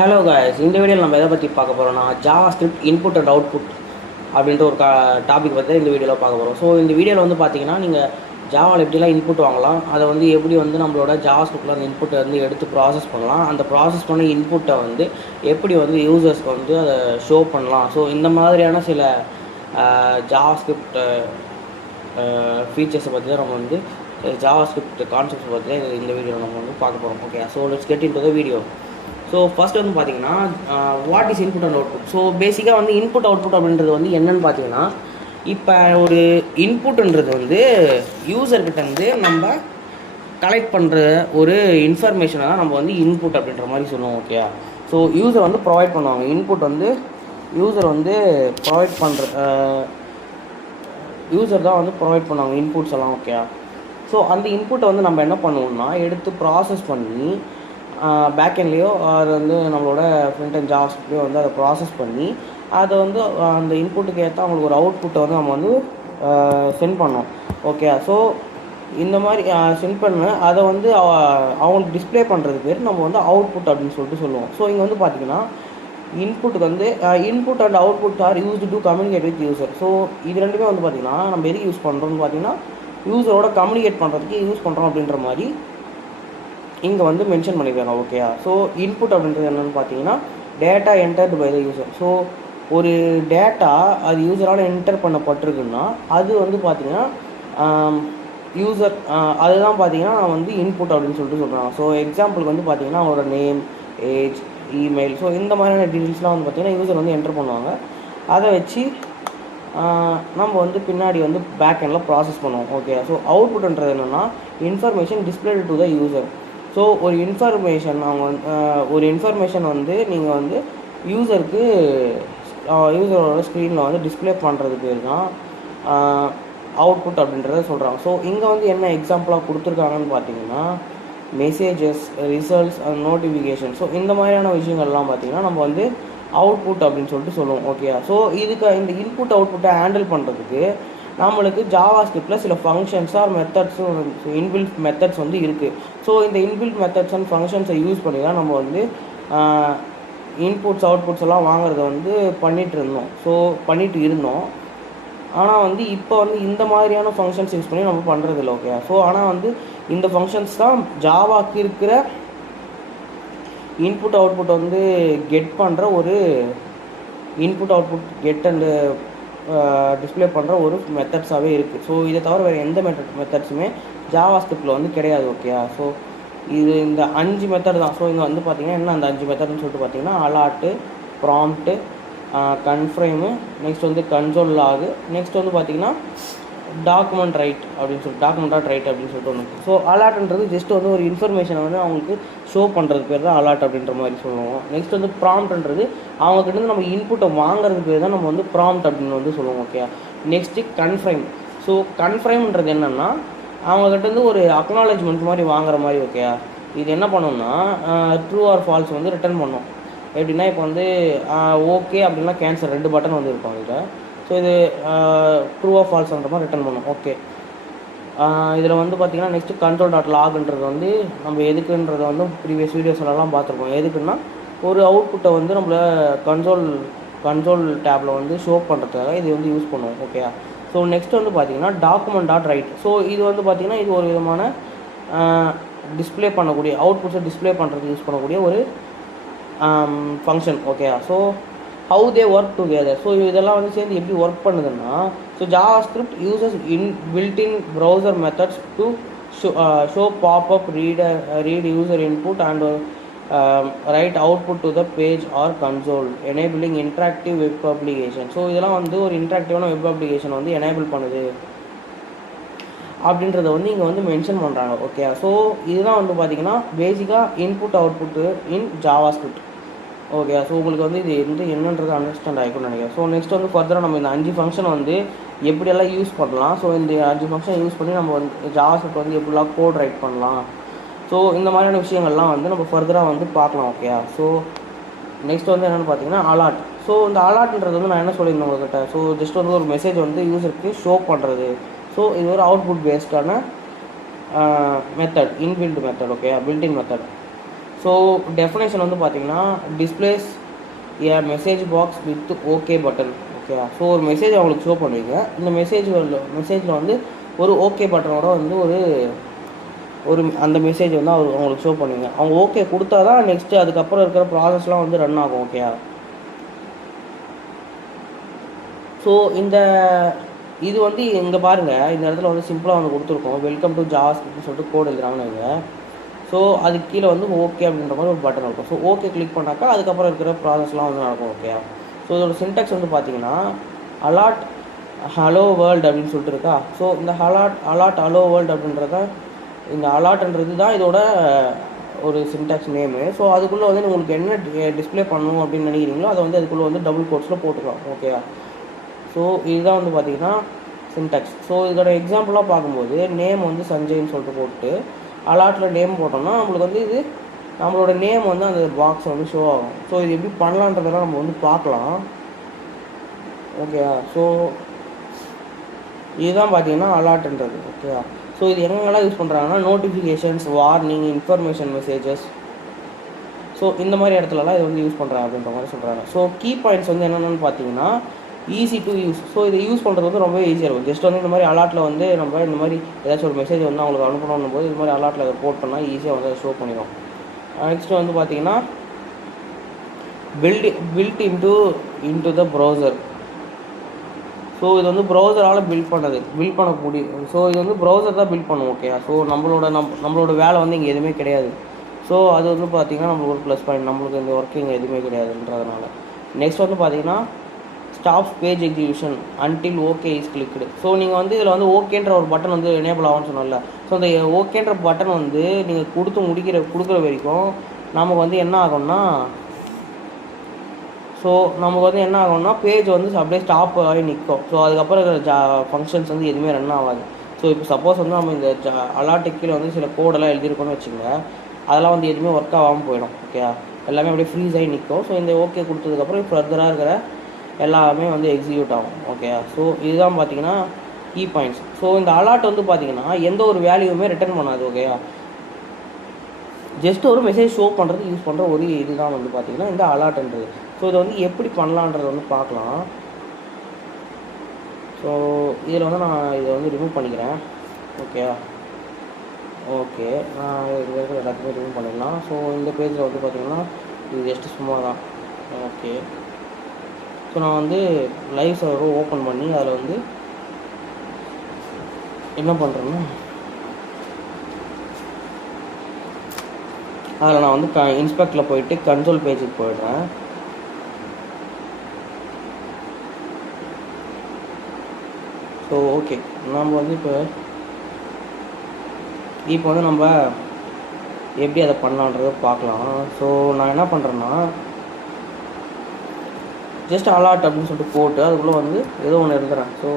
Hello guys, இந்த வீடியோவில் நம்ம எதை பற்றி பார்க்க போகிறோம்னா Java script input and output அப்படின்ற ஒரு டாபிக் பற்றி இந்த வீடியோவில் பார்க்க போகிறோம். ஸோ இந்த வீடியோவில் வந்து பார்த்தீங்கன்னா நீங்கள் ஜாவாவில் எப்படிலாம் இன்புட் வாங்கலாம், அதை வந்து எப்படி வந்து நம்மளோட ஜாவா ஸ்கிரிப்டில் அந்த இன்புட்டை வந்து எடுத்து ப்ராசஸ் பண்ணலாம், அந்த ப்ராசஸ் பண்ண இன்புட்டை வந்து எப்படி வந்து யூசர்ஸ்க்கு வந்து அதை ஷோ பண்ணலாம். ஸோ இந்த மாதிரியான சில ஜாவா ஸ்கிரிப்ட் ஃபீச்சர்ஸை பற்றி தான் நம்ம வந்து ஜாவா ஸ்கிரிப்ட் கான்செப்ட்ஸை பற்றி தான் இந்த வீடியோவில் நம்ம வந்து பார்க்க போகிறோம். Okay, so let's get into the video. So first வந்து பார்த்தீங்கன்னா what is input and output. So பேசிக்காக வந்து இன்புட் அவுட்புட் அப்படின்றது வந்து என்னென்னு பார்த்தீங்கன்னா, இப்போ ஒரு இன்புட்ன்றது வந்து யூசர்கிட்ட வந்து நம்ம கலெக்ட் பண்ணுற ஒரு இன்ஃபர்மேஷனை தான் நம்ம வந்து இன்புட் அப்படின்ற மாதிரி சொல்லுவோம். ஓகே, ஸோ யூசர் வந்து ப்ரொவைட் பண்ணுவாங்க. இன்புட் வந்து யூசர் வந்து ப்ரொவைட் பண்ணுற யூசர் தான் வந்து ப்ரொவைட் பண்ணுவாங்க இன்புட்ஸ் எல்லாம். ஓகே, ஸோ அந்த இன்புட்டை வந்து நம்ம என்ன பண்ணுவோம்னா எடுத்து ப்ராசஸ் பண்ணி பேக்கெண்ட்லேயோ அது வந்து நம்மளோட ஃப்ரண்ட் அண்ட் ஜாவாஸ்கிரிப்ட்லேயோ வந்து அதை ப்ராசஸ் பண்ணி அதை வந்து அந்த இன்புட்டுக்கு ஏற்ற அவங்களுக்கு ஒரு அவுட்புட்டை வந்து நம்ம வந்து சென்ட் பண்ணோம். ஓகே, ஸோ இந்த மாதிரி சென்ட் பண்ண அதை வந்து அவங்களுக்கு டிஸ்பிளே பண்ணுறது பேர் நம்ம வந்து அவுட்புட் அப்படின்னு சொல்லிட்டு சொல்லுவோம். ஸோ இங்கே வந்து பார்த்திங்கன்னா இன்புட்டுக்கு வந்து input and output R used to communicate with user. So இது ரெண்டுமே வந்து பார்த்திங்கன்னா நம்ம எதுக்கு யூஸ் பண்ணுறோம்னு பார்த்திங்கன்னா யூசரோட கம்யூனிகேட் பண்ணுறதுக்கு யூஸ் பண்ணுறோம் அப்படின்ற மாதிரி இங்கே வந்து மென்ஷன் பண்ணியிருக்காங்க. ஓகே, ஸோ இன்புட் அப்படின்றது என்னென்னு பார்த்தீங்கன்னா data entered by the user. So ஒரு டேட்டா அது யூசரால் என்டர் பண்ணப்பட்டிருக்குன்னா அது வந்து பார்த்திங்கன்னா யூசர் அதுதான் பார்த்தீங்கன்னா நான் வந்து இன்புட் அப்படின்னு சொல்லிட்டு சொல்கிறாங்க. ஸோ எக்ஸாம்பிளுக்கு வந்து பார்த்திங்கன்னா அவங்களோட நேம், ஏஜ், இமெயில், ஸோ இந்த மாதிரியான டீட்டெயில்ஸ்லாம் வந்து பார்த்திங்கன்னா யூசர் வந்து என்டர் பண்ணுவாங்க. அதை வச்சு நம்ம வந்து பின்னாடி வந்து பேக் எண்டில் ப்ராசஸ் பண்ணுவோம். ஓகே, ஸோ அவுட்புட்ன்றது என்னென்னா information displayed to the user. So ஒரு இன்ஃபர்மேஷன் ஒரு இன்ஃபர்மேஷன் வந்து நீங்கள் வந்து யூசருக்கு யூசரோட ஸ்க்ரீனில் வந்து டிஸ்பிளே பண்ணுறது பேர் தான் அவுட்புட் அப்படின்றத சொல்கிறாங்க. ஸோ இங்கே வந்து என்ன எக்ஸாம்பிளாக கொடுத்துருக்காங்கன்னு பார்த்தீங்கன்னா messages, results and notification. So இந்த மாதிரியான விஷயங்கள்லாம் பார்த்திங்கன்னா நம்ம வந்து அவுட்புட் அப்படின்னு சொல்லிட்டு சொல்லுவோம். ஓகே, ஸோ இதுக்கு இந்த இன்புட் அவுட்புட்டை ஹேண்டில் பண்ணுறதுக்கு நம்மளுக்கு ஜாவா ஸ்கிரிப்டில் சில ஃபங்க்ஷன்ஸ் ஆர் மெத்தட்ஸும் இன்பில்ட் மெத்தட்ஸ் வந்து இருக்குது. ஸோ இந்த இன்பில்ட் மெத்தட்ஸ் அண்ட் ஃபங்க்ஷன்ஸை யூஸ் பண்ணி தான் நம்ம வந்து இன்புட்ஸ் அவுட்புட்ஸ் எல்லாம் வாங்குறத வந்து பண்ணிகிட்டு இருந்தோம். ஆனால் வந்து இப்போ வந்து இந்த மாதிரியான ஃபங்க்ஷன்ஸ் யூஸ் பண்ணி நம்ம பண்ணுறதில்ல. ஓகே, ஸோ ஆனால் வந்து இந்த ஃபங்க்ஷன்ஸ் தான் ஜாவாக்கு இருக்கிற இன்புட் அவுட்புட் வந்து கெட் பண்ணுற ஒரு input output get and display பண்ணுற ஒரு மெத்தட்ஸாகவே இருக்குது. ஸோ இதை தவிர வேறு எந்த மெத்தட்ஸுமே ஜாவா ஸ்கிரிப்டில் வந்து கிடையாது. ஓகே, ஸோ இது இந்த 5 மெத்தட் தான். ஸோ இங்கே வந்து பார்த்திங்கன்னா என்ன அந்த 5 மெத்தட்னு சொல்லிட்டு பார்த்திங்கன்னா அலாட்டு, ப்ராம்ப்ட்டு, கன்ஃப்ரேமு, நெக்ஸ்ட் வந்து கன்சோல் லாகு, நெக்ஸ்ட் வந்து பார்த்திங்கன்னா டாக்குமெண்ட் ரைட் அப்படின்னு சொல்லிட்டு ஒன்று. ஸோ அலாட்ன்றது ஜஸ்ட் வந்து ஒரு இன்ஃபர்மேஷனை வந்து அவங்களுக்கு ஷோ பண்ணுறது பேர் தான் அலாட் அப்படின்ற மாதிரி சொல்லுவோம். நெக்ஸ்ட் வந்து ப்ராம்ப்ட்ன்றது அவங்ககிட்ட நம்ம இன்புட்டை வாங்குறது பேர் தான் நம்ம வந்து ப்ராம்ப்ட் அப்படின்னு வந்து சொல்லுவோம். Okay, next confirm. ஸோ கன்ஃப்ரைம்ன்றது என்னென்னா அவங்ககிட்ட ஒரு அக்னாலேஜ்மெண்ட் மாதிரி வாங்குற மாதிரி. ஓகே, இது என்ன பண்ணோம்னா ட்ரூ ஆர் ஃபால்ஸ் வந்து ரிட்டர்ன் பண்ணோம். எப்படின்னா இப்போ வந்து ஓகே அப்படின்னா கேன்சல் 2 பட்டன் வந்து இருக்கும் இதில். ஸோ இது ட்ரூ ஆர் ஃபால்ஸ்ன்ற மாதிரி ரிட்டர்ன் பண்ணும். ஓகே, இதில் வந்து பார்த்திங்கன்னா நெக்ஸ்ட்டு கண்ட்ரோல் டாட் லாக்ன்றது வந்து நம்ம எதுக்குன்றதை வந்து ப்ரீவியஸ் வீடியோஸ்லாம் பார்த்துருக்கோம். எதுக்குன்னா ஒரு அவுட்புட்டை வந்து நம்மளை கன்சோல் டேப்பில் வந்து ஷோ பண்ணுறதுக்காக இது வந்து யூஸ் பண்ணுவோம். ஓகே, ஸோ நெக்ஸ்ட் வந்து பார்த்திங்கன்னா டாக்குமெண்ட் டாட் ரைட். ஸோ இது வந்து பார்த்திங்கன்னா இது ஒரு விதமான டிஸ்பிளே பண்ணக்கூடிய அவுட்புட்ஸை டிஸ்பிளே பண்ணுறதுக்கு யூஸ் பண்ணக்கூடிய ஒரு function. Okay, so how they work together. So இதெல்லாம் வந்து சேர்ந்து எப்படி ஒர்க் பண்ணுதுன்னா so JavaScript uses built in browser methods to show popup read user input and write output to the page or console enabling interactive web application. So இதெல்லாம் வந்து ஒரு இன்ட்ராக்டிவான web application வந்து எனேபிள் பண்ணுது அப்படின்றத வந்து இங்கே வந்து மென்ஷன் பண்ணுறாங்க. ஓகே, ஸோ இதுதான் வந்து பார்த்திங்கன்னா பேசிக்காக இன்புட் அவுட்புட்டு இன் ஜாவா ஸ்கிரிப்ட். ஓகே, ஸோ உங்களுக்கு வந்து இது வந்து என்னன்றது அண்டர்ஸ்டாண்ட் ஆகிக்கும்னு நினைக்கிறேன். ஸோ நெக்ஸ்ட் வந்து ஃபர்தராக நம்ம இந்த 5 ஃபங்க்ஷனை வந்து எப்படியெல்லாம் யூஸ் பண்ணலாம். ஸோ இந்த 5 ஃபங்க்ஷன் யூஸ் பண்ணி நம்ம வந்து ஜாவா ஸ்கிரிப்ட் வந்து எப்படிலாம் கோட் ரைட் பண்ணலாம். ஸோ இந்த மாதிரியான விஷயங்கள்லாம் வந்து நம்ம ஃபர்தராக வந்து பார்க்கலாம். ஓகே, ஸோ நெக்ஸ்ட் வந்து என்னென்னு பார்த்தீங்கன்னா அலாட். ஸோ இந்த அலாட்ன்றது வந்து நான் என்ன சொல்லியிருந்தேன் உங்கள்கிட்ட. ஸோ ஜஸ்ட் வந்து ஒரு மெசேஜ் வந்து யூசருக்கு ஷோ பண்ணுறது. ஸோ இது ஒரு அவுட்புட் பேஸ்டான method, inbuilt method. Okay, built in method. So definition வந்து பார்த்தீங்கன்னா displays a message box with okay button. ஓகேவா? ஸோ ஒரு மெசேஜ் அவங்களுக்கு ஷோ பண்ணுவீங்க. இந்த மெசேஜில் வந்து ஒரு ஓகே பட்டனோட வந்து ஒரு அந்த மெசேஜ் வந்து அவங்களுக்கு ஷோ பண்ணுவீங்க. அவங்க ஓகே கொடுத்தா தான் நெக்ஸ்ட்டு அதுக்கப்புறம் இருக்கிற ப்ராசஸ்லாம் வந்து ரன் ஆகும். ஓகேவா? ஸோ இது வந்து இங்கே பாருங்கள், இந்த இடத்துல வந்து சிம்பிளாக வந்து கொடுத்துருக்கோம். வெல்கம் டு ஜாவாஸ்கிரிப்ட்னு சொல்லிட்டு கோடு எழுதுறாங்கன்னு. ஸோ அதுக்கு கீழே வந்து ஓகே அப்படின்ற மாதிரி ஒரு பட்டன் இருக்கும். ஸோ ஓகே கிளிக் பண்ணாக்கா அதுக்கப்புறம் இருக்கிற ப்ராசஸ்லாம் வந்து நடக்கும். ஓகே. ஸோ இதோட சின்டாக்ஸ் வந்து பார்த்தீங்கன்னா அலாட் ஹலோ வேர்ல்டு அப்படின்னு சொல்லிட்டு இருக்கா. ஸோ இந்த அலாட் ஹலோ வேர்ல்டு அப்படின்றத, இந்த அலாட்ன்றது தான் இதோட ஒரு சின்டாக்ஸ் நேமு. ஸோ அதுக்குள்ளே வந்து உங்களுக்கு என்ன டிஸ்பிளே பண்ணணும் அப்படின்னு நினைக்கிறீங்களோ அதை வந்து அதுக்குள்ளே வந்து டபுள் கோட்ஸில் போட்டுக்கலாம். ஓகேவா? ஸோ இதுதான் வந்து பார்த்தீங்கன்னா சின்டாக்ஸ். ஸோ இதோட எக்ஸாம்பிளாக பார்க்கும்போது நேம் வந்து சஞ்சய்ன்னு சொல்லிட்டு போட்டு அலாட்டில் நேம் போட்டோம்னா நம்மளுக்கு வந்து இது நம்மளோட நேம் வந்து அந்த பாக்ஸ் வந்து ஷோ ஆகும். ஸோ இது எப்படி பண்ணலான்றதெல்லாம் நம்ம வந்து பார்க்கலாம். ஓகேவா? ஸோ இதுதான் பார்த்தீங்கன்னா அலாட்ன்றது. ஓகேவா? ஸோ இது எங்கெல்லாம் யூஸ் பண்ணுறாங்கன்னா notifications, warning, information messages, so இந்த மாதிரி இடத்துலலாம் இது வந்து யூஸ் பண்ணுறாங்க அப்படின்ற மாதிரி சொல்கிறாங்க. ஸோ கீ பாயிண்ட்ஸ் வந்து என்னென்னு பார்த்தீங்கன்னா ஈஸி டு யூஸ். ஸோ இதை யூஸ் பண்ணுறது வந்து ரொம்ப ஈஸியாக இருக்கும். ஜஸ்ட் வந்து இந்த மாதிரி அலாட்டில் வந்து நம்ம இந்த மாதிரி ஏதாச்சும் ஒரு மெசேஜ் வந்து அவங்களுக்கு அனுப்பணும் போது இது மாதிரி அலாட்டில் போட்டோம்னா ஈஸியாக வந்து ஷோ பண்ணிடும். நெக்ஸ்ட்டு வந்து பார்த்தீங்கன்னா built into the browser. So இது வந்து ப்ரௌசரால் பில்ட் பண்ணக்கூடிய. ஸோ இது வந்து ப்ரௌசர் தான் பில்ட் பண்ணும். ஓகே. ஸோ நம்மளோட வேலை வந்து இங்கே எதுவுமே கிடையாது. ஸோ அது வந்து பார்த்திங்கன்னா நம்மளுக்கு ஒரு ப்ளஸ் பாயிண்ட். நம்மளுக்கு இந்த ஒர்க்கு இங்கே எதுவுமே கிடையாதுன்றதுனால. நெக்ஸ்ட் வந்து பார்த்திங்கன்னா stops page execution until okay is clicked. So நீங்கள் வந்து இதில் வந்து ஓகேன்ற ஒரு பட்டன் வந்து எனேபிள் ஆகும்னு சொன்னல. ஸோ அந்த ஓகேன்ற பட்டன் வந்து நீங்கள் கொடுக்குற வரைக்கும் நமக்கு வந்து என்ன ஆகும்னா பேஜ் வந்து அப்படியே ஸ்டாப் ஆகி நிற்கும். ஸோ அதுக்கப்புறம் இருக்கிற ஃபங்க்ஷன்ஸ் வந்து எதுவுமே ரன் ஆகாது. ஸோ இப்போ சப்போஸ் வந்து நம்ம இந்த அலாட்டுக்கு கீழே வந்து சில கோடெல்லாம் எழுதியிருக்கோன்னு வச்சுங்க, அதெல்லாம் வந்து எதுவுமே ஒர்க் ஆகாமல் போயிடும். ஓகே. எல்லாமே அப்படியே ஃப்ரீஸ் ஆகி நிற்கும். ஸோ இந்த ஓகே கொடுத்ததுக்கப்புறம் ஃபர்தராக இருக்கிற எல்லாமே வந்து எக்ஸிக்யூட் ஆகும். ஓகே. ஸோ இதுதான் பார்த்தீங்கன்னா கீ பாயிண்ட்ஸ். ஸோ இந்த அலாட் வந்து பார்த்தீங்கன்னா எந்த ஒரு வேல்யூவுமே ரிட்டர்ன் பண்ணாது. ஓகே. ஜஸ்ட் ஒரு மெசேஜ் ஷோ பண்ணுறதுக்கு யூஸ் பண்ணுற ஒரு இதுதான் வந்து பார்த்தீங்கன்னா இந்த அலாட்ன்றது. ஸோ இதை வந்து எப்படி பண்ணலான்றதை வந்து பார்க்கலாம். ஸோ இதில் வந்து நான் இதை வந்து ரிமூவ் பண்ணிக்கிறேன். ஓகே. நான் இது வரைக்கும் எல்லாத்தையுமே ரிமூவ் பண்ணிடலாம். ஸோ இந்த பேஜில் வந்து பார்த்திங்கன்னா இது ஜஸ்ட்டு சும்மா தான். ஓகே. ஸோ நான் வந்து லைவ் சர்வர் ஓப்பன் பண்ணி அதில் வந்து என்ன பண்ணுறேன்னா அதில் நான் வந்து இன்ஸ்பெக்டில் போயிட்டு கன்சோல் பேஜுக்கு போயிடுறேன். ஸோ ஓகே, நம்ம வந்து இப்போ வந்து நம்ம எப்படி அதை பண்ணலான்றதை பார்க்கலாம். ஸோ நான் என்ன பண்ணுறேன்னா ஜஸ்ட் அலாட் அப்படின்னு சொல்லிட்டு போட்டு அதுக்குள்ளே வந்து ஏதோ ஒன்று எழுதுறேன். ஸோ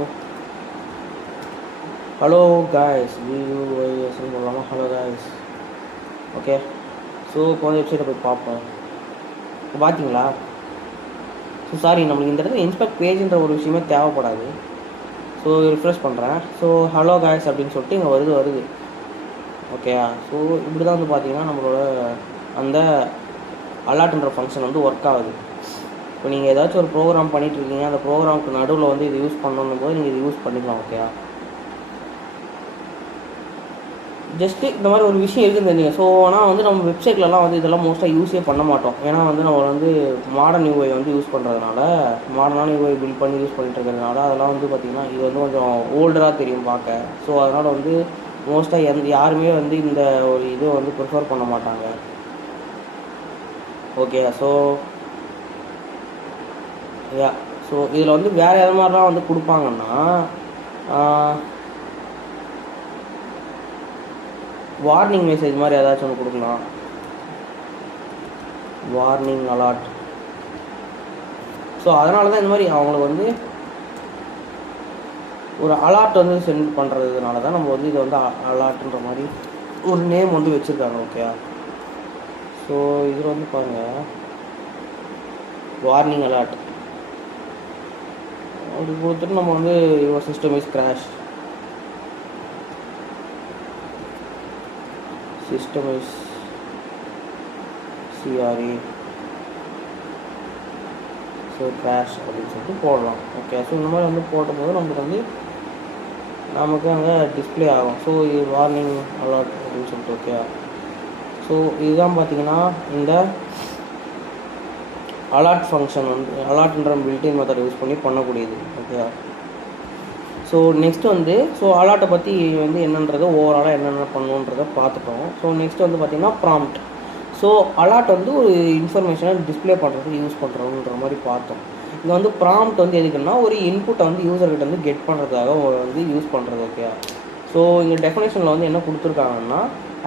ஹலோ காய்ஸ் வியூஎஸ்ன்னு போடலாமா? Hello guys. ஓகே. ஸோ இப்போ வந்து வெப்சைட்டை போய் பார்ப்போம். இப்போ பார்த்தீங்களா? ஸோ சாரி, நம்மளுக்கு இந்த இடத்துல இன்ஸ்பெக்ட் பேஜுன்ற ஒரு விஷயமே தேவைப்படாது. ஸோ ரிஃப்ரெஷ் பண்ணுறேன். ஸோ ஹலோ காய்ஸ் அப்படின்னு சொல்லிட்டு இங்கே வருது. ஓகே. ஸோ இப்படி தான் வந்து பார்த்தீங்கன்னா நம்மளோட அந்த அலாட்ன்ற ஃபங்க்ஷன் வந்து ஒர்க் ஆகுது. இப்போ நீங்கள் ஏதாச்சும் ஒரு ப்ரோக்ராம் பண்ணிகிட்ருக்கீங்க, அந்த ப்ரோக்ராமுக்கு நடுவில் வந்து இது யூஸ் பண்ணணும் போது நீங்கள் இது யூஸ் பண்ணிக்கலாம். ஓகே. ஜஸ்ட்டு இந்த மாதிரி ஒரு விஷயம் இருக்குன்னு தெரிஞ்சுங்க. ஸோ ஆனால் வந்து நம்ம வெப்சைட்லலாம் வந்து இதெல்லாம் மோஸ்ட்டாக யூஸே பண்ண மாட்டோம். ஏன்னா வந்து நம்ம வந்து மாடர்ன் யூஐ வந்து யூஸ் பண்ணுறதுனால, மாடர்னான யூஐ பில்ட் பண்ணி யூஸ் பண்ணிட்டு இருக்கிறதுனால அதெல்லாம் வந்து பார்த்திங்கன்னா இது வந்து கொஞ்சம் ஓல்டராக தெரியும் பார்க்க. ஸோ அதனால் வந்து மோஸ்ட்டாக யாருமே வந்து இந்த ஒரு இதை வந்து ப்ரிஃபர் பண்ண மாட்டாங்க. ஓகே. ஸோ ஸோ இதில் வந்து வேறு எது மாதிரிலாம் வந்து கொடுப்பாங்கன்னா வார்னிங் மெசேஜ் மாதிரி ஏதாச்சும் ஒன்று கொடுக்கலாம். Warning allot. ஸோ அதனால தான் இந்த மாதிரி அவங்களுக்கு வந்து ஒரு அலாட் வந்து சென்ட் பண்ணுறதுனால தான் நம்ம வந்து இதை வந்து அலாட்ன்ற மாதிரி ஒரு நேம் வந்து வச்சுருக்காங்க. ஓகே. ஸோ இதில் வந்து பாருங்கள், வார்னிங் அலாட் அப்படி கொடுத்துட்டு நம்ம வந்து your system is crash, system is CRA so crash அப்படின்னு சொல்லிட்டு போடலாம். ஓகே, ஸோ இந்த மாதிரி வந்து போடும்போது நமக்கு வந்து நமக்கு அங்கே டிஸ்பிளே ஆகும். ஸோ இது வார்னிங் அலர்ட் அப்படின்னு சொல்லிட்டு. ஓகே, ஸோ இதுதான் பார்த்தீங்கன்னா இந்த அலர்ட் ஃபங்க்ஷன் வந்து அலர்ட்ன்ற பில்டின் மெத்தட் யூஸ் பண்ணி பண்ணக்கூடியது. ஓகே, ஸோ நெக்ஸ்ட் வந்து ஸோ அலர்ட்டை பற்றி வந்து என்னன்றது ஓவராலாக என்னென்ன பண்ணணுன்றதை பார்த்துட்டோம். ஸோ நெக்ஸ்ட் வந்து பார்த்திங்கன்னா ப்ராம்ப்ட். ஸோ அலர்ட் வந்து ஒரு இன்ஃபர்மேஷனை டிஸ்பிளே பண்ணுறதுக்கு யூஸ் பண்ணுறோன்ற மாதிரி பார்த்தோம். இங்கே வந்து ப்ராம்ப்ட் வந்து எதுக்குன்னா ஒரு இன்புட்டை வந்து யூசர்கிட்ட வந்து கெட் பண்ணுறதுக்காக வந்து யூஸ் பண்ணுறது. ஓகே, ஸோ இங்கே டெஃபினேஷனில் வந்து என்ன கொடுத்துருக்காங்கன்னா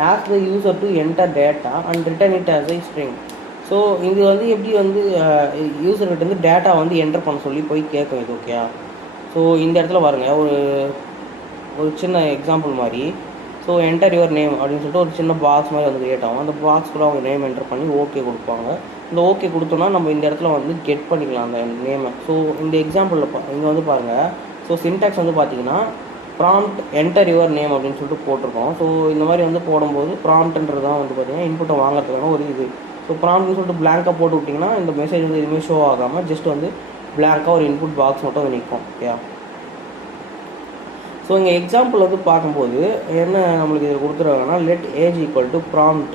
as the user to enter data and return it as I string. So இது வந்து எப்படி வந்து யூசர்கிட்ட வந்து டேட்டா வந்து என்டர் பண்ண சொல்லி போய் கேட்கும் இது. ஓகே, ஸோ இந்த இடத்துல பாருங்கள் ஒரு சின்ன எக்ஸாம்பிள் மாதிரி. ஸோ என்டர் யுவர் நேம் அப்படின்னு சொல்லிட்டு ஒரு சின்ன பாக்ஸ் மாதிரி வந்து கிரியேட் ஆகும். அந்த பாக்ஸ்க்குள்ள அவங்க நேம் என்டர் பண்ணி ஓகே கொடுப்பாங்க. இந்த ஓகே கொடுத்தோன்னா நம்ம இந்த இடத்துல வந்து கெட் பண்ணிக்கலாம் அந்த நேமை. ஸோ இந்த எக்ஸாம்பிளில் இங்கே வந்து பாருங்கள். ஸோ சின்டாக்ஸ் வந்து பார்த்தீங்கன்னா ப்ராம்ப்ட் என்டர் யுவர் நேம் அப்படின்னு சொல்லிட்டு போட்டிருக்கோம். ஸோ இந்த மாதிரி வந்து போடும்போது ப்ராம்ப்ட்ன்றது தான் வந்து பார்த்தீங்கன்னா இன்புட்டை வாங்குறதுக்கான ஒரு இது. ஸோ ப்ராம்ப்ட்னு சொல்லிட்டு பிளாங்காக போட்டு விட்டிங்கன்னா இந்த மெசேஜ் வந்து எதுவுமே ஷோ ஆகாமல் ஜஸ்ட் வந்து பிளாங்காக ஒரு இன்புட் பாக்ஸ் மட்டும் வந்து நிற்கும். ஓகே, ஸோ இங்கே எக்ஸாம்பிள் வந்து பார்க்கும்போது என்ன நம்மளுக்கு இதில் கொடுத்துருக்காங்கன்னா let age equal to prompt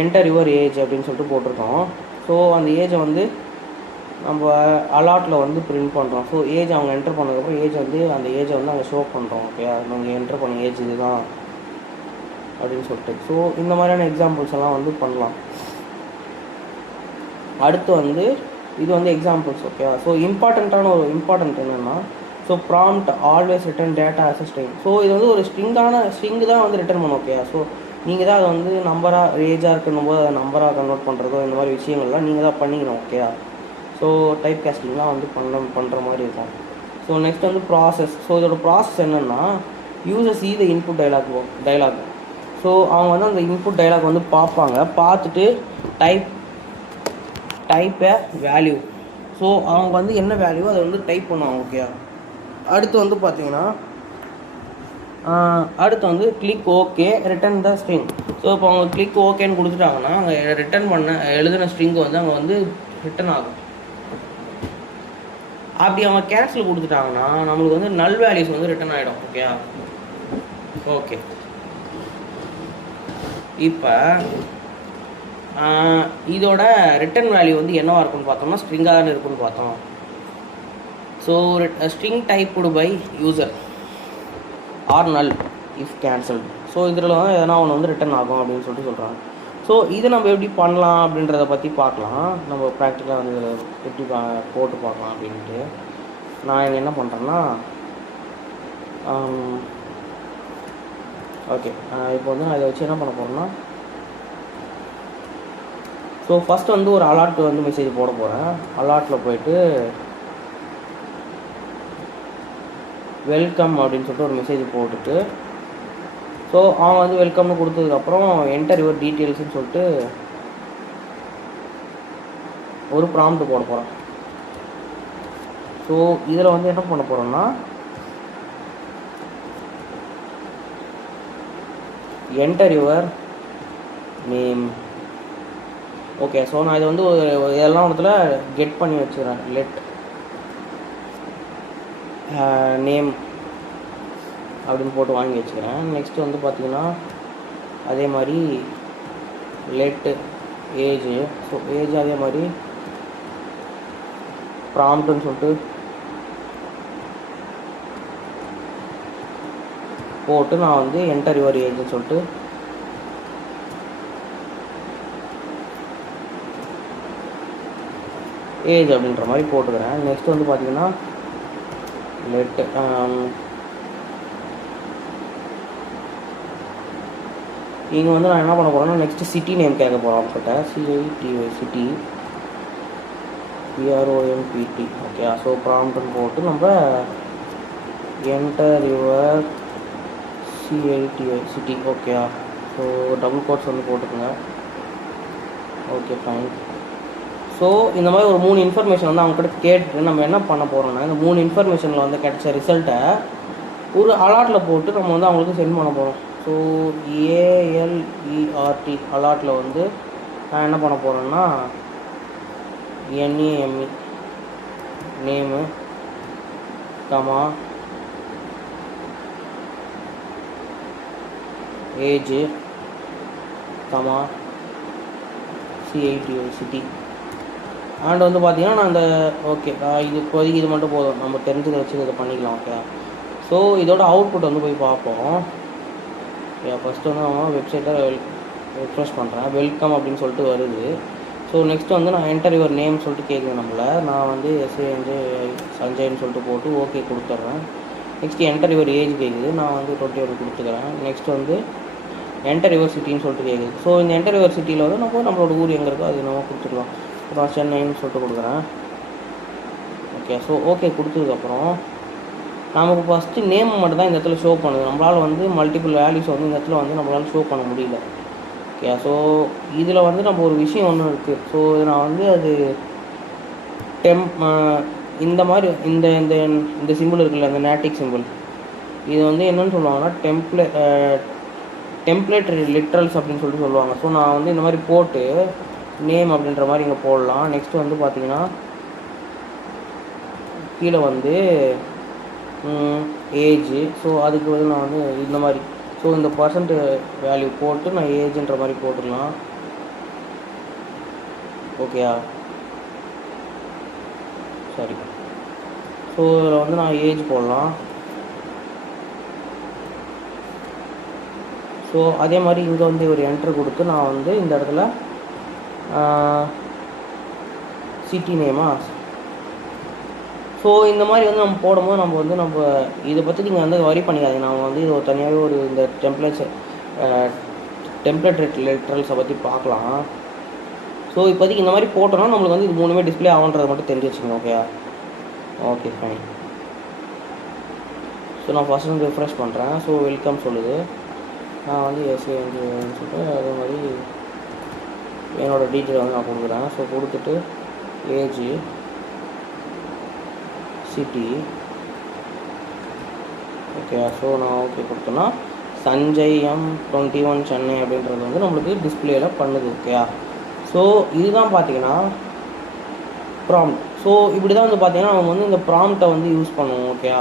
enter your age அப்படின்னு சொல்லிட்டு போட்டிருக்கோம். ஸோ அந்த ஏஜை வந்து நம்ம அலாட்டில் வந்து பிரிண்ட் பண்ணுறோம். ஸோ ஏஜ் அவங்க என்டர் பண்ணதுக்கப்புறம் ஏஜ் வந்து அந்த ஏஜை வந்து அங்கே ஷோ பண்ணுறோம். ஓகே, நாங்கள் என்டர் பண்ண ஏஜ் இது தான் அப்படின்னு சொல்லிட்டு. ஸோ இந்த மாதிரியான எக்ஸாம்பிள்ஸ் எல்லாம் வந்து பண்ணலாம். அடுத்து வந்து இது வந்து எக்ஸாம்பிள்ஸ். ஓகே, ஸோ இம்பார்ட்டன்ட் என்னென்னா so prompt always return data as a string. So இது வந்து ஒரு ஸ்ட்ரிங்கு தான் வந்து ரிட்டர்ன் பண்ணும். ஓகே, ஸோ நீங்கள் தான் அதை வந்து நம்பராக ஏஜாக இருக்கணும் போது அதை நம்பராக கன்வெர்ட் பண்ணுறதோ இந்த மாதிரி விஷயங்கள்லாம் நீங்கள் தான் பண்ணிக்கணும். ஓகே, ஸோ டைப் காஸ்டிங்லாம் வந்து பண்ணுற மாதிரி இருக்கும். ஸோ நெக்ஸ்ட் வந்து ப்ராசஸ். ஸோ இதோட ப்ராசஸ் என்னென்னா users the input dialogue. So அவங்க வந்து அந்த இன்புட் டைலாக் வந்து பார்ப்பாங்க. பார்த்துட்டு டைப் வேல்யூ. ஸோ அவங்க வந்து என்ன வேல்யூ அதை வந்து டைப் பண்ணுவாங்க. ஓகே, அடுத்து வந்து பார்த்தீங்கன்னா அடுத்து வந்து கிளிக் ஓகே ரிட்டன் த ஸ்ட்ரிங். ஸோ இப்போ அவங்க கிளிக் ஓகேன்னு கொடுத்துட்டாங்கன்னா அங்கே ரிட்டன் பண்ண எழுதின ஸ்ட்ரிங்கு வந்து அங்கே வந்து ரிட்டன் ஆகும். அப்படி அவங்க கேன்சல் கொடுத்துட்டாங்கன்னா நம்மளுக்கு வந்து நல் வேல்யூஸ் வந்து ரிட்டன் ஆகிடும். ஓகே, ஓகே, இப்போ இதோட ரிட்டன் வேல்யூ வந்து என்னவாக இருக்குன்னு பார்த்தோம்னா ஸ்ட்ரிங்காக தானே இருக்குன்னு பார்த்தோம். So string typed by user or null if cancelled. So இதில் வந்து எதனா ஒன்று வந்து ரிட்டன் ஆகும் அப்படின்னு சொல்லிட்டு சொல்கிறாங்க. ஸோ இதை நம்ம எப்படி பண்ணலாம் அப்படின்றத பற்றி பார்க்கலாம். நம்ம ப்ராக்டிக்கலாக வந்து இதில் எப்படி போட்டு பார்க்கலாம் அப்படின்ட்டு நான் இங்கே என்ன பண்ணுறேன்னா ஓகே, இப்போ வந்து நான் இதை வச்சு என்ன பண்ண போகிறேன்னா ஸோ ஃபஸ்ட்டு வந்து ஒரு அலாட் வந்து மெசேஜ் போட போகிறேன். அலாட்டில் போயிட்டு வெல்கம் அப்படின்னு சொல்லிட்டு ஒரு மெசேஜ் போட்டுட்டு ஸோ அவன் வந்து வெல்கம்னு கொடுத்ததுக்கப்புறம் என்டர் யுவர் டீட்டெயில்ஸ்னு சொல்லிட்டு ஒரு ப்ராம்ப்ட் போட போகிறேன். ஸோ இதில் வந்து என்ன பண்ண போகிறோம்னா enter your name. Okay, so நான் இதை வந்து இதெல்லாம் இடத்துல கெட் பண்ணி வச்சுக்கிறேன். லெட் நேம் அப்படின்னு போட்டு வாங்கி வச்சுக்கிறேன். நெக்ஸ்ட்டு வந்து பார்த்திங்கன்னா அதே மாதிரி லெட் ஏஜ். ஸோ ஏஜ் அதே மாதிரி ப்ராம்ப்ட்னு சொல்லிட்டு போட்டு நான் வந்து என்டர் யுவர் ஏஜ்னு சொல்லிட்டு ஏஜ் அப்படின்ற மாதிரி போட்டுக்கிறேன். நெக்ஸ்ட் வந்து பார்த்திங்கன்னா லெட் இங்கே வந்து நான் என்ன பண்ண போகிறேன்னா நெக்ஸ்ட்டு சிட்டி நேம் கேட்க போகிறோம். அவங்ககிட்ட CITY city PROMPT. Okay, so ப்ராம்ப்ட்னு போட்டு நம்ம enter your CITY city. Okay, so double quotes வந்து போட்டுக்கோங்க. Okay, fine. ஸோ இந்த மாதிரி ஒரு 3 இன்ஃபர்மேஷன் வந்து அவங்ககிட்ட கேட்டு நம்ம என்ன பண்ண போகிறோம்னா இந்த 3 இன்ஃபர்மேஷனில் வந்து கிடைச்ச ரிசல்ட்டை ஒரு அலாட்டில் போட்டு நம்ம வந்து அவங்களுக்கு சென்ட் பண்ண போகிறோம். ஸோ ALERT அலாட்டில் வந்து நான் என்ன பண்ண போகிறேன்னா NEME name comma age comma CIT city and வந்து பார்த்தீங்கன்னா நான் இந்த ஓகே இது இப்போதைக்கு இது மட்டும் போதும், நம்ம தெரிஞ்சதை வச்சு இதை பண்ணிக்கலாம். ஓகே, ஸோ இதோட அவுட்புட் வந்து போய் பார்ப்போம். ஃபஸ்ட்டு வந்து நான் வெப்சைட்டை ரெஃப்ரெஷ் பண்ணுறேன். வெல்கம் அப்படின்னு சொல்லிட்டு வருது. ஸோ நெக்ஸ்ட்டு வந்து நான் என்டர் யுவர் நேம் சொல்லிட்டு கேட்குது நம்மளை. நான் வந்து சஞ்சய்னு சொல்லிட்டு போட்டு ஓகே கொடுத்துட்றேன். நெக்ஸ்ட்டு என்டர் யுவர் ஏஜ் கேட்குது. நான் வந்து 21 கொடுத்துக்கிறேன். நெக்ஸ்ட் வந்து என்டர் யுவர் சிட்டின்னு சொல்லிட்டு கேட்குது. ஸோ இந்த என்டர் யுவர் சிட்டியில் வந்து நம்மளோட ஊர் எங்கே இருக்கோ அது நம்ம கொடுத்துக்கலாம். நான் சென்னைன்னு சொல்லிட்டு கொடுக்குறேன். ஓகே, ஸோ ஓகே கொடுத்ததுக்கப்புறம் நமக்கு ஃபஸ்ட்டு நேம் மட்டும் தான் இந்த இடத்துல ஷோ பண்ணுது. நம்மளால் வந்து மல்டிபிள் வேல்யூஸ் வந்து இந்த இடத்துல வந்து நம்மளால் ஷோ பண்ண முடியல. ஓகே, ஸோ இதில் வந்து நம்ம ஒரு விஷயம் ஒன்று இருக்குது. ஸோ நான் வந்து அது இந்த மாதிரி இந்த இந்த இந்த சிம்பிள் இருக்குல்ல, இந்த நேட்டிக் சிம்பிள், இது வந்து என்னென்னு சொல்லுவாங்கன்னா டெம்ப்ளேட் லிட்ரல்ஸ் அப்படின்னு சொல்லிட்டு சொல்லுவாங்க. ஸோ நான் வந்து இந்த மாதிரி போட்டு நேம் அப்படின்ற மாதிரி இங்கே போடலாம். நெக்ஸ்ட் வந்து பார்த்தீங்கன்னா கீழே வந்து ஏஜ். ஸோ அதுக்கு வந்து நான் வந்து இந்த மாதிரி இந்த பர்சன்ட் வேல்யூ போட்டு நான் ஏஜ்ன்ற மாதிரி போட்டுக்கலாம். ஓகேயா, சரி. ஸோ இதில் வந்து நான் ஏஜ் போடலாம். ஸோ அதே மாதிரி இங்கே வந்து ஒரு என்ட்ரு கொடுத்து நான் வந்து இந்த இடத்துல சிட்டி நேமா. ஸோ இந்த மாதிரி வந்து நம்ம போடும்போது நம்ம இதை பற்றி நீங்கள் வந்து வரி பண்ணிக்காதீங்க. நான் வந்து இது ஒரு தனியாகவே ஒரு இந்த டெம்ப்ளேட் லிட்ரல்ஸை பற்றி பார்க்கலாம். ஸோ இப்போதைக்கு இந்த மாதிரி போட்டோன்னா நம்மளுக்கு வந்து இது மூணுமே டிஸ்பிளே ஆகுன்றதை மட்டும் தெரிஞ்சு வச்சுக்கோங்க. ஓகேயா, ஓகே ஃபைன். ஸோ நான் ஃபஸ்ட் வந்து ரெஃப்ரெஷ் பண்ணுறேன். ஸோ வெல்கம் சொல்லுது. நான் வந்து எஸ்ஏன்னு சொல்லிட்டு அதே மாதிரி என்னோடய டீட்டெயில் வந்து நான் கொடுக்குறேன். ஸோ கொடுத்துட்டு ஏஜ், சிட்டி. ஓகே, ஸோ நான் ஓகே கொடுத்தோன்னா சஞ்சய் M21 சென்னை அப்படின்றது வந்து நம்மளுக்கு டிஸ்பிளேயில் பண்ணுது. ஓகேயா, ஸோ இதுதான் பார்த்தீங்கன்னா ப்ராம்ப்ட். ஸோ இப்படி தான் வந்து பார்த்தீங்கன்னா நம்ம வந்து இந்த ப்ராம்ப்டை வந்து யூஸ் பண்ணுவோம். ஓகேயா,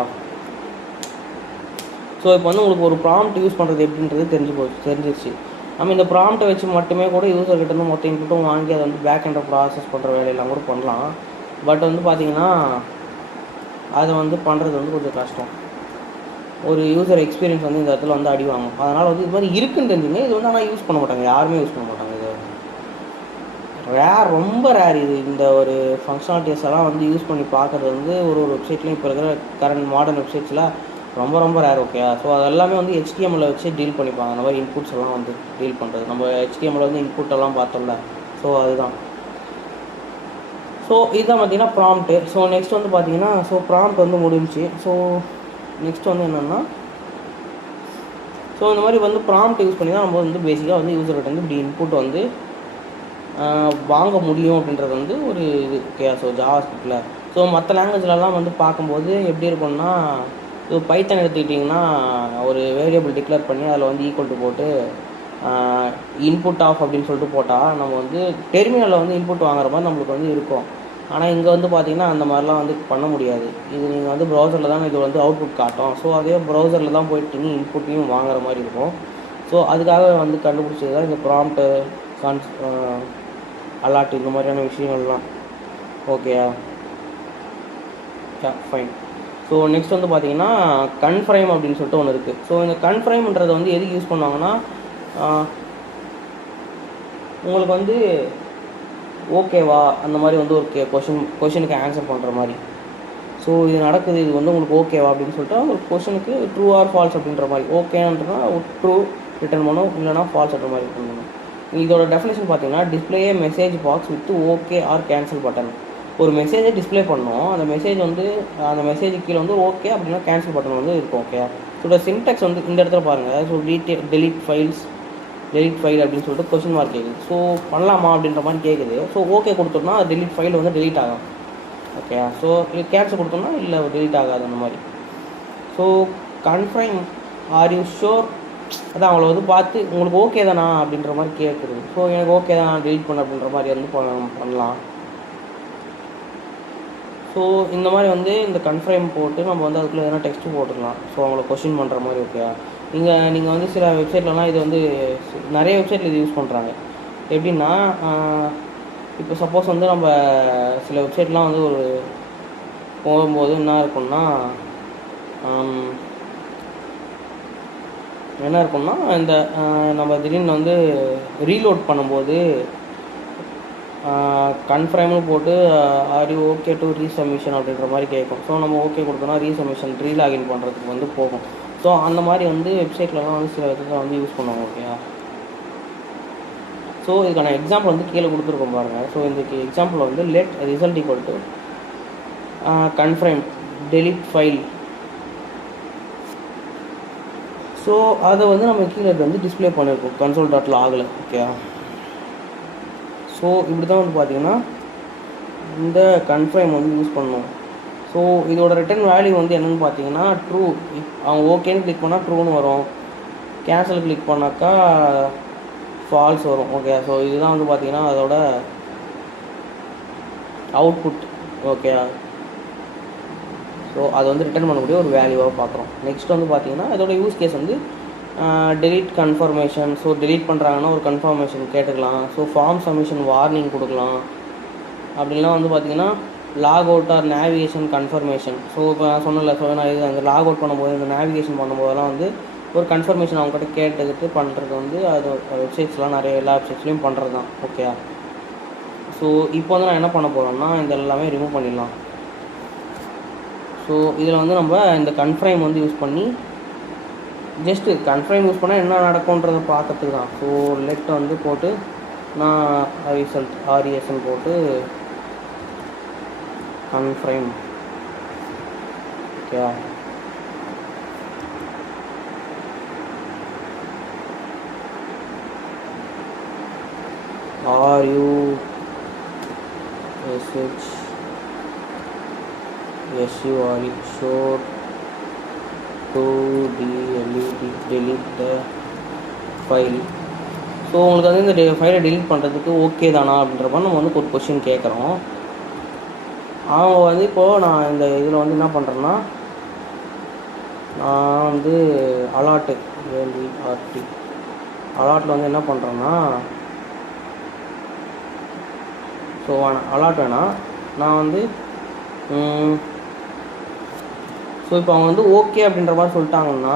ஸோ இப்போ வந்து உங்களுக்கு ஒரு ப்ராம்ப்ட் யூஸ் பண்ணுறது எப்படின்றது தெரிஞ்சிருச்சு. நம்ம இந்த ப்ராம்ப்டை வச்சு மட்டுமே கூட யூசர்கிட்ட இருந்து மொத்த இன்புட்டும் வாங்கி அதை வந்து பேக் எண்டை ப்ராசஸ் பண்ணுற வேலையெல்லாம் கூட பண்ணலாம். பட் வந்து பார்த்திங்கன்னா அதை வந்து பண்ணுறது வந்து கொஞ்சம் கஷ்டம். ஒரு யூசர் எக்ஸ்பீரியன்ஸ் வந்து இந்த இடத்துல வந்து அடி வாங்கும். அதனால் வந்து இது மாதிரி இருக்குன்னு தெரிஞ்சுங்க. இது வந்து ஆனால் யூஸ் பண்ண மாட்டாங்க, யாருமே யூஸ் பண்ண மாட்டாங்க. இது ரொம்ப ரேர். இது இந்த ஒரு ஃபங்க்ஷனாலிட்டிஸ் எல்லாம் வந்து யூஸ் பண்ணி பார்க்குறது வந்து ஒரு வெப்சைட்லேயும் இப்போ இருக்கிற கரண்ட் மாடர்ன் வெப்சைட்ஸில் ரொம்ப ரேர். ஓகே, ஸோ அது எல்லாமே வந்து HTML வச்சு டீல் பண்ணிப்பாங்க. அந்த மாதிரி இன்புட்ஸ் எல்லாம் வந்து டீல் பண்ணுறது. நம்ம HTML வந்து இன்புட் எல்லாம் பார்த்தோம்ல, ஸோ அதுதான். ஸோ இதுதான் பார்த்தீங்கன்னா ப்ராம்ப்ட்டு. ஸோ நெக்ஸ்ட் வந்து பார்த்தீங்கன்னா ப்ராம்ப்ட் வந்து முடிஞ்சிச்சு. ஸோ நெக்ஸ்ட் வந்து என்னென்னா இந்த மாதிரி வந்து ப்ராம்ப்ட் யூஸ் பண்ணி தான் நம்ம வந்து பேசிக்காக வந்து யூசர்கிட்ட வந்து இப்படி இன்புட் வந்து வாங்க முடியும் அப்படின்றது வந்து ஒரு இது. Okay, so ஜாவாஸ்கிரிப்டில். ஸோ மற்ற லாங்குவேஜ்லலாம் வந்து பார்க்கும்போது எப்படி இருக்கும்னா, பைத்தன் எடுத்துக்கிட்டிங்கன்னா ஒரு வேரியபிள் டிக்ளேர் பண்ணி அதில் வந்து ஈக்குவல் டு போட்டு இன்புட் ஆஃப் அப்படின்னு சொல்லிட்டு போட்டால் நம்ம வந்து டெர்மினலில் வந்து இன்புட் வாங்குற மாதிரி நம்மளுக்கு வந்து இருக்கும். ஆனால் இங்கே வந்து பார்த்திங்கன்னா அந்த மாதிரிலாம் வந்து பண்ண முடியாது. இது நீங்கள் வந்து ப்ரௌசரில் தான் இது வந்து அவுட்புட் காட்டும். ஸோ அதே ப்ரௌசரில் தான் போயிட்டு நீங்கள் இன்புட்டையும் வாங்குற மாதிரி இருக்கும். ஸோ அதுக்காக வந்து கண்டுபிடிச்சது தான் இந்த ப்ராம்ப்ட்டு அலாட் இந்த மாதிரியான விஷயங்கள்லாம். ஓகேயா, ஃபைன். ஸோ நெக்ஸ்ட் வந்து பார்த்தீங்கன்னா கன்ஃப்ரைம் அப்படின்னு சொல்லிட்டு ஒன்று இருக்குது. ஸோ இந்த கன்ஃப்ரைம்ன்றதை வந்து எதுக்கு யூஸ் பண்ணுவாங்கன்னா, உங்களுக்கு வந்து ஓகேவா அந்த மாதிரி வந்து ஒரு கொஷனுக்கு ஆன்சர் பண்ணுற மாதிரி. ஸோ இது நடக்குது, இது வந்து உங்களுக்கு ஓகேவா அப்படின்னு சொல்லிட்டு ஒரு கொஷனுக்கு ட்ரூ ஆர் ஃபால்ஸ் அப்படின்ற மாதிரி. ஓகேன்றனா ட்ரூ ரிட்டர்ன் பண்ணும், இல்லைனா ஃபால்ஸ்ன்ற மாதிரி ரிட்டர்ன் பண்ணும். இதோட டெஃபினேஷன் பார்த்தீங்கன்னா display message box with okay or cancel button. ஒரு மெசேஜை டிஸ்பிளே பண்ணோம், அந்த மெசேஜ் வந்து அந்த மெசேஜ் கீழே வந்து ஓகே அப்படின்னா கேன்சல் பட்டன் வந்து இருக்கும். ஓகே, ஸோ சின்டெக்ஸ் வந்து இந்த இடத்துல பாருங்கள். ஸோ டெலிட் ஃபைல் அப்படின்னு சொல்லிட்டு கொஸ்டின் மார்க் கேட்குது. ஸோ பண்ணலாமா அப்படின்ற மாதிரி கேட்குது. ஸோ ஓகே கொடுத்தோம்னா டெலிட் ஃபைல் வந்து டெலிட் ஆகும். ஓகே, ஸோ கேன்சல் கொடுத்தோம்னா இல்லை டெலிட் ஆகாது அந்த மாதிரி. ஸோ கன்ஃபைம் ஆர் யூ ஷோர் அதான் அவங்கள வந்து பார்த்து உங்களுக்கு ஓகே தானா அப்படின்ற மாதிரி கேட்குறது. ஸோ எனக்கு ஓகே தான் டெலிட் பண்ண அப்படின்ற மாதிரி வந்து பண்ணலாம். ஸோ இந்த மாதிரி வந்து இந்த கன்ஃபர்ம் போட்டு நம்ம வந்து அதுக்குள்ளே எதனா டெக்ஸ்ட்டு போட்டுக்கலாம். ஸோ அவங்கள கொஷின் பண்ணுற மாதிரி. ஓகே, நீங்கள் வந்து சில வெப்சைட்லலாம் இது வந்து நிறைய வெப்சைட்டில் இது யூஸ் பண்ணுறாங்க. எப்படின்னா இப்போ சப்போஸ் வந்து நம்ம சில வெப்சைட்லாம் வந்து ஒரு போகும்போது என்ன இருக்குன்னா இந்த நம்ம திடீர்னு வந்து ரீலோட் பண்ணும்போது கன்ஃபர்ம்னு போட்டு are you okay to resubmission அப்படின்ற மாதிரி கேட்கும். ஸோ நம்ம ஓகே கொடுத்தோன்னா ரீசப்மிஷன் ரீலாகின் பண்ணுறதுக்கு வந்து போகும். ஸோ அந்த மாதிரி வந்து வெப்சைட்லலாம் வந்து சில விதத்தில் வந்து யூஸ் பண்ணுவாங்க. ஓகேயா, ஸோ இதுக்கான எக்ஸாம்பிள் வந்து கீழே கொடுத்துருக்கோம் பாருங்கள். ஸோ இந்த எக்ஸாம்பிள் வந்து let result equal to confirm delete file. So அதை வந்து நம்ம கீழே வந்து டிஸ்பிளே பண்ணியிருக்கோம் console.logல. ஓகே, ஸோ இப்படி தான் வந்து பார்த்திங்கன்னா இந்த கன்ஃபர்ம் வந்து யூஸ் பண்ணணும். ஸோ இதோட ரிட்டன் வேல்யூ வந்து என்னென்னு பார்த்தீங்கன்னா ட்ரூ. அவங்க ஓகேன்னு கிளிக் பண்ணால் ட்ரூன்னு வரும், கேன்சல் கிளிக் பண்ணாக்கா ஃபால்ஸ் வரும். ஓகே, ஸோ இதுதான் வந்து பார்த்திங்கன்னா அதோட அவுட்புட். ஓகே, ஸோ அதை வந்து ரிட்டர்ன் பண்ணக்கூடிய ஒரு வேல்யூவாக பார்க்குறோம். நெக்ஸ்ட் வந்து பார்த்திங்கன்னா இதோட யூஸ் கேஸ் வந்து delete கன்ஃபர்மேஷன். ஸோ delete பண்ணுறாங்கன்னா ஒரு கன்ஃபர்மேஷன் கேட்டுக்கலாம். ஸோ ஃபார்ம் சப்மிஷன் வார்னிங் கொடுக்கலாம். அப்படின்லாம் வந்து பார்த்திங்கன்னா log out or navigation confirmation. So இப்போ நான் சொன்னல, ஸோ நான் இது அந்த லாக் அவுட் பண்ணும்போது இந்த நேவிகேஷன் பண்ணும்போதெல்லாம் வந்து ஒரு கன்ஃபர்மேஷன் அவங்ககிட்ட கேட்டுக்கிட்டு பண்ணுறது வந்து அது வெப்சைட்ஸ்லாம் நிறைய எல்லா வெப்சைட்ஸ்லையும் பண்ணுறது தான். ஓகே, ஸோ இப்போ வந்து நான் என்ன பண்ண போகிறேன்னா இந்த எல்லாமே ரிமூவ் பண்ணிடலாம். ஸோ இதில் வந்து நம்ம இந்த கன்ஃபர்ம் வந்து யூஸ் பண்ணி ஜஸ்ட்டு கன்ஃபர்ம் யூஸ் பண்ணால் என்ன நடக்கும்ன்றதை பார்க்கறதுக்கு தான். ஸோ லெட் வந்து போட்டு நான் ரிசல்ட் ஆர்இஎஸ்ன்னு போட்டு confirm. Okay, RUSHSURE sure to delete the file. So உங்களுக்கு வந்து இந்த ஃபைலை டெலிட் பண்ணுறதுக்கு ஓகே தானா அப்படின்ற மாதிரி நம்ம வந்து ஒரு கொஸ்டின் கேட்குறோம். அவங்க வந்து இப்போது நான் இந்த இதில் வந்து என்ன பண்ணுறேன்னா நான் வந்து அலாட்டு அலாட்டில் வந்து என்ன பண்ணுறேன்னா ஸோ அலாட் வேணாம், நான் வந்து ஸோ இப்போ அவங்க வந்து ஓகே அப்படின்ற மாதிரி சொல்லிட்டாங்கன்னா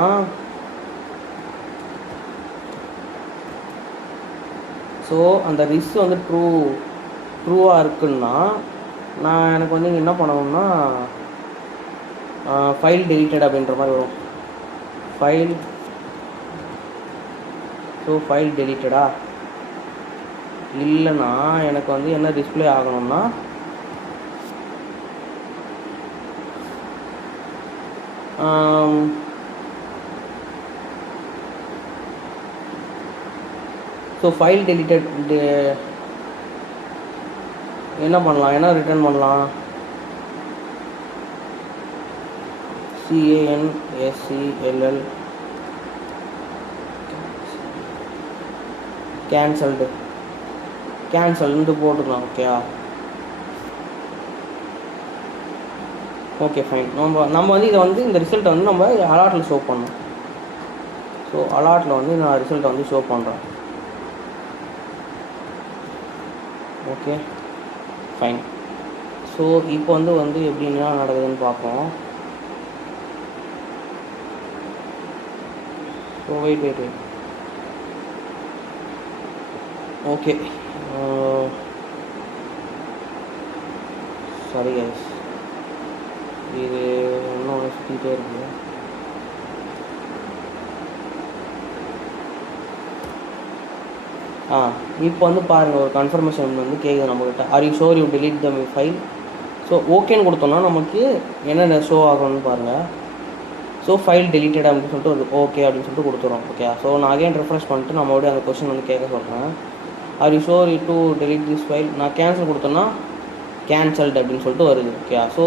ஸோ அந்த ரிஸ் வந்து ட்ரூவாக இருக்குன்னா நான் எனக்கு வந்து என்ன பண்ணணும்னா ஃபைல் டெலிட்டட் அப்படின்ற மாதிரி வரும். ஃபைல் டெலிட்டடா இல்லைன்னா எனக்கு வந்து என்ன டிஸ்பிளே ஆகணும்னா ஸோ ஃபைல் டெலிட்டட் என்ன பண்ணலாம், என்ன ரிட்டர்ன் பண்ணலாம், CANSELL கேன்சல்டு போட்டுக்கலாம். Okay fine. நம்ம வந்து இதை வந்து இந்த ரிசல்ட்டை வந்து நம்ம அலாட்டில் ஷோ பண்ணணும். ஸோ அலாட்டில் வந்து நான் ரிசல்ட்டை வந்து ஷோ பண்ணுறேன். Okay fine. ஸோ இப்போ வந்து எப்படின்னா நடக்குதுன்னு பார்ப்போம். So wait okay sorry guys, இது இன்னும் சுற்றிட்டே இருக்குது. இப்போ வந்து பாருங்கள், ஒரு கன்ஃபர்மேஷன் வந்து கேட்குது நம்மக்கிட்ட, are you sure you delete the file. So ஓகேன்னு கொடுத்தோம்னா நமக்கு என்னென்ன ஷோ ஆகணும்னு பாருங்கள். ஸோ ஃபைல் டெலிட்டட் அப்படின்னு சொல்லிட்டு ஒரு ஓகே அப்படின்னு சொல்லிட்டு கொடுத்துறோம். ஓகே, ஸோ நான் அகைன் ரெஃப்ரெஷ் பண்ணிட்டு நான் மறுபடியும் அந்த கொஸ்டின் வந்து கேட்க சொல்கிறேன். Are you sure you to delete this file. நான் கேன்சல் கொடுத்தோன்னா கேன்சல்டு அப்படின்னு சொல்லிட்டு வருது. ஓகே, ஸோ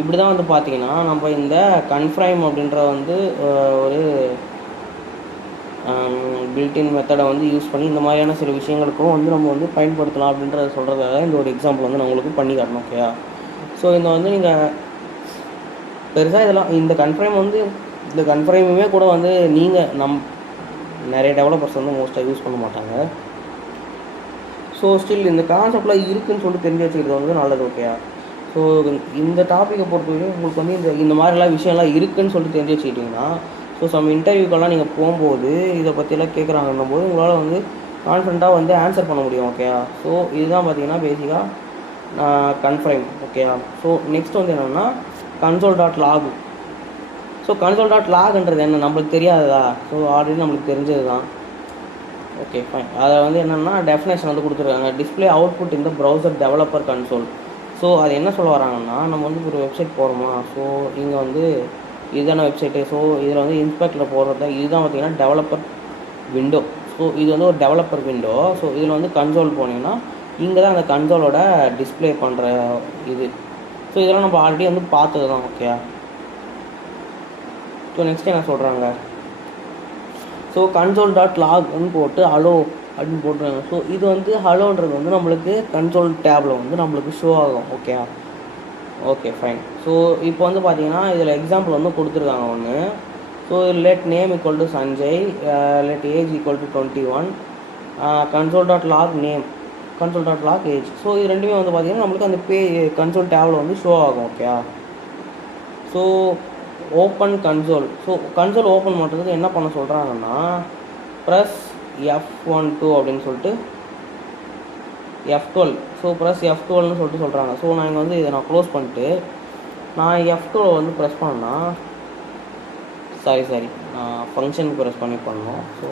இப்படி தான் வந்து பார்த்தீங்கன்னா நம்ம இந்த கன்ஃபர்ம் அப்படின்ற வந்து ஒரு பில்டின் மெத்தடை வந்து யூஸ் பண்ணி இந்த மாதிரியான சில விஷயங்களுக்கும் வந்து நம்ம வந்து பயன்படுத்தலாம் அப்படின்றத சொல்கிறதாக இந்த ஒரு எக்ஸாம்பிள் வந்து நான் உங்களுக்கு பண்ணி காட்டணும். ஓகேயா? ஸோ இந்த வந்து நீங்கள் பெருசாக இதெல்லாம் இந்த கன்ஃப்ரைமுமே கூட வந்து நீங்கள் நிறைய டெவலப்பர்ஸ் வந்து மோஸ்ட்டாக யூஸ் பண்ண மாட்டாங்க. ஸோ ஸ்டில் இந்த கான்செப்ட்லாம் இருக்குதுன்னு சொல்லிட்டு தெரிஞ்சு வச்சுக்கிறது வந்து நல்லது. ஓகேயா? ஸோ இந்த டாப்பிக்கை பொறுத்தவரைக்கும் உங்களுக்கு வந்து இந்த மாதிரிலாம் விஷயம்லாம் இருக்குதுன்னு சொல்லிட்டு தெரிஞ்சு வச்சுக்கிட்டிங்கன்னா, ஸோ சம் இன்டர்வியூக்கெல்லாம் நீங்கள் போகும்போது இதை பற்றியெல்லாம் கேட்குறாங்கன்னும் போது உங்களால் வந்து கான்ஃபிடண்ட்டாக வந்து ஆன்சர் பண்ண முடியும். ஓகேயா? ஸோ இதுதான் பார்த்தீங்கன்னா பேசிக்காக கன்ஃப்ரைம். ஓகேயா? ஸோ நெக்ஸ்ட் வந்து என்னென்னா console.log. ஸோ console.logன்றது என்ன நம்மளுக்கு தெரியாததா? ஸோ ஆல்ரெடி நம்மளுக்கு தெரிஞ்சது தான். Okay fine. அதை வந்து என்னென்னா டெஃபினேஷன் வந்து கொடுத்துருக்காங்க, டிஸ்பிளே அவுட்புட் இந்த ப்ரௌசர் டெவலப்பர் கன்சோல். ஸோ அது என்ன சொல்ல வராங்கன்னா, நம்ம வந்து ஒரு வெப்சைட் போகிறோமா, ஸோ இங்கே வந்து இதுதான வெப்சைட்டு. ஸோ இதில் வந்து இன்ஸ்பெக்டில் போடுறது இதுதான் பார்த்திங்கன்னா டெவலப்பர் விண்டோ. ஸோ இது வந்து ஒரு டெவலப்பர் விண்டோ. ஸோ இதில் வந்து கன்சோல் போனீங்கன்னா இங்கே தான் அந்த கன்சோலோட டிஸ்பிளே பண்ணுற இது. ஸோ இதெல்லாம் நம்ம ஆல்ரெடி வந்து பார்த்தது தான். ஓகே. ஸோ நெக்ஸ்ட் என்ன சொல்கிறாங்க, ஸோ console.logன்னு போட்டு ஹலோ அப்படின்னு போட்டுருவாங்க. ஸோ இது வந்து ஹலோன்றது வந்து நம்மளுக்கு கன்சோல் டேபில் வந்து நம்மளுக்கு ஷோ ஆகும். ஓகே. Okay fine. ஸோ இப்போ வந்து பார்த்தீங்கன்னா இதில் எக்ஸாம்பிள் வந்து கொடுத்துருக்காங்க ஒன்று. So let name equal to Sanjay, let age equal to 21, console.log name, console.log age. So இது ரெண்டுமே வந்து பார்த்தீங்கன்னா நம்மளுக்கு அந்த கன்சோல் டேபில் வந்து ஷோ ஆகும். Okay. So open console. So console open பண்ணுறதுக்கு என்ன பண்ண சொல்கிறாங்கன்னா ப்ரெஸ் F12 அப்படின்னு சொல்லிட்டு F12. ஸோ ப்ரெஸ் F12ன்னு சொல்லிட்டு சொல்கிறாங்க. ஸோ நான் இங்கே வந்து இதை நான் க்ளோஸ் பண்ணிட்டு நான் F12 வந்து ப்ரெஸ் பண்ணால் சாரி நான் ஃபங்க்ஷனுக்கு ப்ரெஸ் பண்ணணும். ஸோ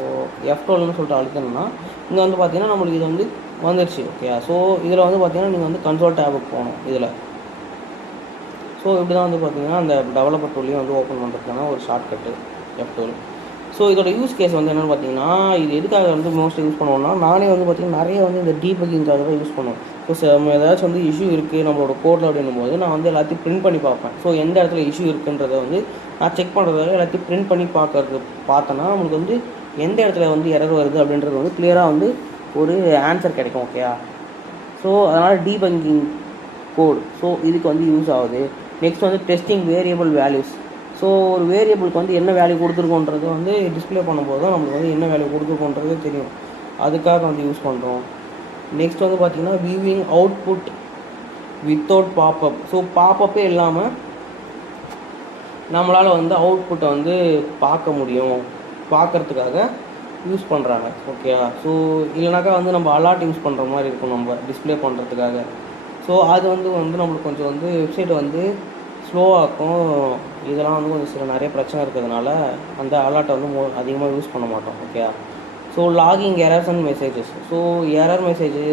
F12ன்னு சொல்லிட்டு அழுத்தணும்னா இங்கே வந்து பார்த்தீங்கன்னா நம்மளுக்கு இது வந்து வந்துடுச்சு. ஓகே. ஸோ இதில் வந்து பார்த்தீங்கன்னா நீங்கள் வந்து கன்சோல் டேபுக்கு போகணும் இதில். ஸோ இப்படி தான் வந்து பார்த்தீங்கன்னா அந்த டெவலப்பர் டூலையும் வந்து ஓப்பன் பண்ணுறதுக்கான ஒரு ஷார்ட்கட்டு F12. ஸோ இதோட யூஸ் கேஸ் வந்து என்னென்னு பார்த்தீங்கன்னா, இது எதுக்காக வந்து மோஸ்ட்லி யூஸ் பண்ணுவோம்னா, நானே வந்து பார்த்திங்கன்னா நிறைய வந்து இந்த டீபக்கிங்காக தான் யூஸ் பண்ணுவேன். ஸோ ஏதாச்சும் வந்து இஷ்யூ இருக்குது நம்மளோட கோடில் அப்படின்னும் போது நான் வந்து எல்லாத்தையும் பிரிண்ட் பண்ணி பார்ப்பேன். ஸோ எந்த இடத்துல இஷ்யூ இருக்குன்றதை வந்து நான் செக் பண்ணுறதால எல்லாத்தையும் பிரிண்ட் பண்ணி பார்த்தோன்னா நம்மளுக்கு வந்து எந்த இடத்துல வந்து எரர் வருது அப்படின்றது வந்து கிளியராக வந்து ஒரு ஆன்சர் கிடைக்கும். ஓகேயா? ஸோ அதனால் டீபக்கிங் கோட் ஸோ இதுக்கு வந்து யூஸ் ஆகுது. நெக்ஸ்ட் வந்து டெஸ்டிங் வேரியபிள் வேல்யூஸ். ஸோ ஒரு வேரியபிளுக்கு வந்து என்ன வேல்யூ கொடுத்துருக்கோன்றது வந்து டிஸ்பிளே பண்ணும்போது தான் நம்மளுக்கு வந்து என்ன வேல்யூ கொடுத்துருக்கோன்றது தெரியும். அதுக்காக வந்து யூஸ் பண்ணுறோம். நெக்ஸ்ட் வந்து பார்த்திங்கன்னா viewing output without popup. So பாப்பப்பே இல்லாமல் நம்மளால் வந்து அவுட்புட்டை வந்து பார்க்க முடியும், பார்க்குறதுக்காக யூஸ் பண்ணுறாங்க. ஓகேயா? ஸோ இல்லைனாக்கா வந்து நம்ம அலாட் யூஸ் பண்ணுற மாதிரி இருக்கும் நம்ம டிஸ்பிளே பண்ணுறதுக்காக. ஸோ அது வந்து நம்மளுக்கு கொஞ்சம் வந்து வெப்சைட்டை வந்து ஸ்லோவாக்கும். இதெல்லாம் வந்து கொஞ்சம் சில நிறைய பிரச்சனை இருக்கிறதுனால அந்த அலாட்டை வந்து அதிகமாக யூஸ் பண்ண மாட்டோம். Okay. So logging errors and messages. So error messages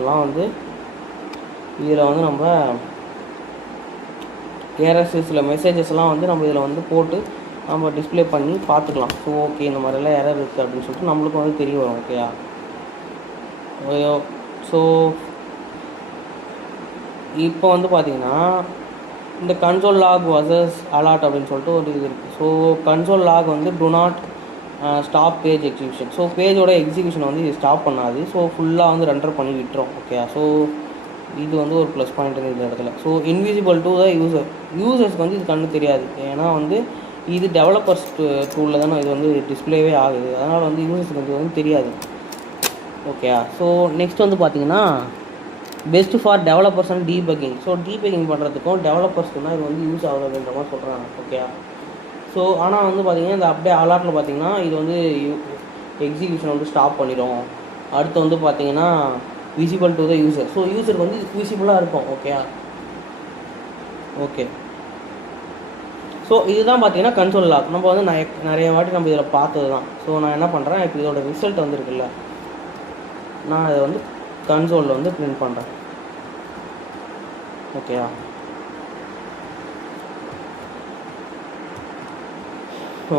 எல்லாம் வந்து இதில் வந்து நம்ம சில மெசேஜஸ்லாம் வந்து நம்ம இதில் வந்து போட்டு நம்ம டிஸ்பிளே பண்ணி பார்த்துக்கலாம். ஸோ ஓகே இந்த மாதிரிலாம் எரர் இருக்குது அப்படின்னு சொல்லிட்டு நம்மளுக்கு வந்து தெரிய வரும். ஓகேயா? ஸோ இப்போ வந்து பார்த்திங்கன்னா இந்த கன்சோல் லாக் வர்சஸ் அலாட் அப்படின்னு சொல்லிட்டு ஒரு இது இருக்குது. ஸோ கன்சோல் லாக் வந்து do not stop page execution. So பேஜோட எக்ஸிக்யூஷன் வந்து இது ஸ்டாப் பண்ணாது. ஸோ ஃபுல்லாக வந்து ரெண்டர் பண்ணி விட்டுரும். ஓகே. ஸோ இது வந்து ஒரு ப்ளஸ் பாயிண்ட் இந்த இடத்துல. ஸோ இன்விசிபிள் டு த யூசர்ஸ்க்கு வந்து இது கண்ணு தெரியாது. ஏன்னா வந்து இது டெவலப்பர்ஸ் டூலில் தானே இது வந்து டிஸ்பிளேவே ஆகுது. அதனால் வந்து யூசர்ஸ்க்கு இது வந்து தெரியாது. ஓகே. ஸோ நெக்ஸ்ட் வந்து பார்த்திங்கன்னா best for developers and debugging. So debugging பண்ணுறதுக்கும் டெவலப்பர்ஸ்க்கு தான் இது வந்து யூஸ் ஆகுது அப்படின்ற மாதிரி சொல்கிறாங்க. ஓகே. ஸோ ஆனால் வந்து பார்த்திங்கன்னா இந்த அப்படியே அலாட்டில் பார்த்திங்கன்னா இது வந்து எக்ஸிக்யூஷன் வந்து ஸ்டாப் பண்ணிடும். அடுத்து வந்து பார்த்திங்கன்னா visible to the user. So யூசருக்கு வந்து விசிபிளாக இருக்கும். ஓகே. ஓகே. ஸோ இதுதான் பார்த்திங்கன்னா கன்சோல் லாக். நம்ம வந்து நிறைய வாட்டி நம்ம இதில் பார்த்தது தான். ஸோ நான் என்ன பண்ணுறேன், இப்போ இதோட ரிசல்ட் வந்துருக்குல்ல, நான் அதை வந்து கன்சோலில் வந்து பிரிண்ட் பண்ணுறேன். ஓகேயா?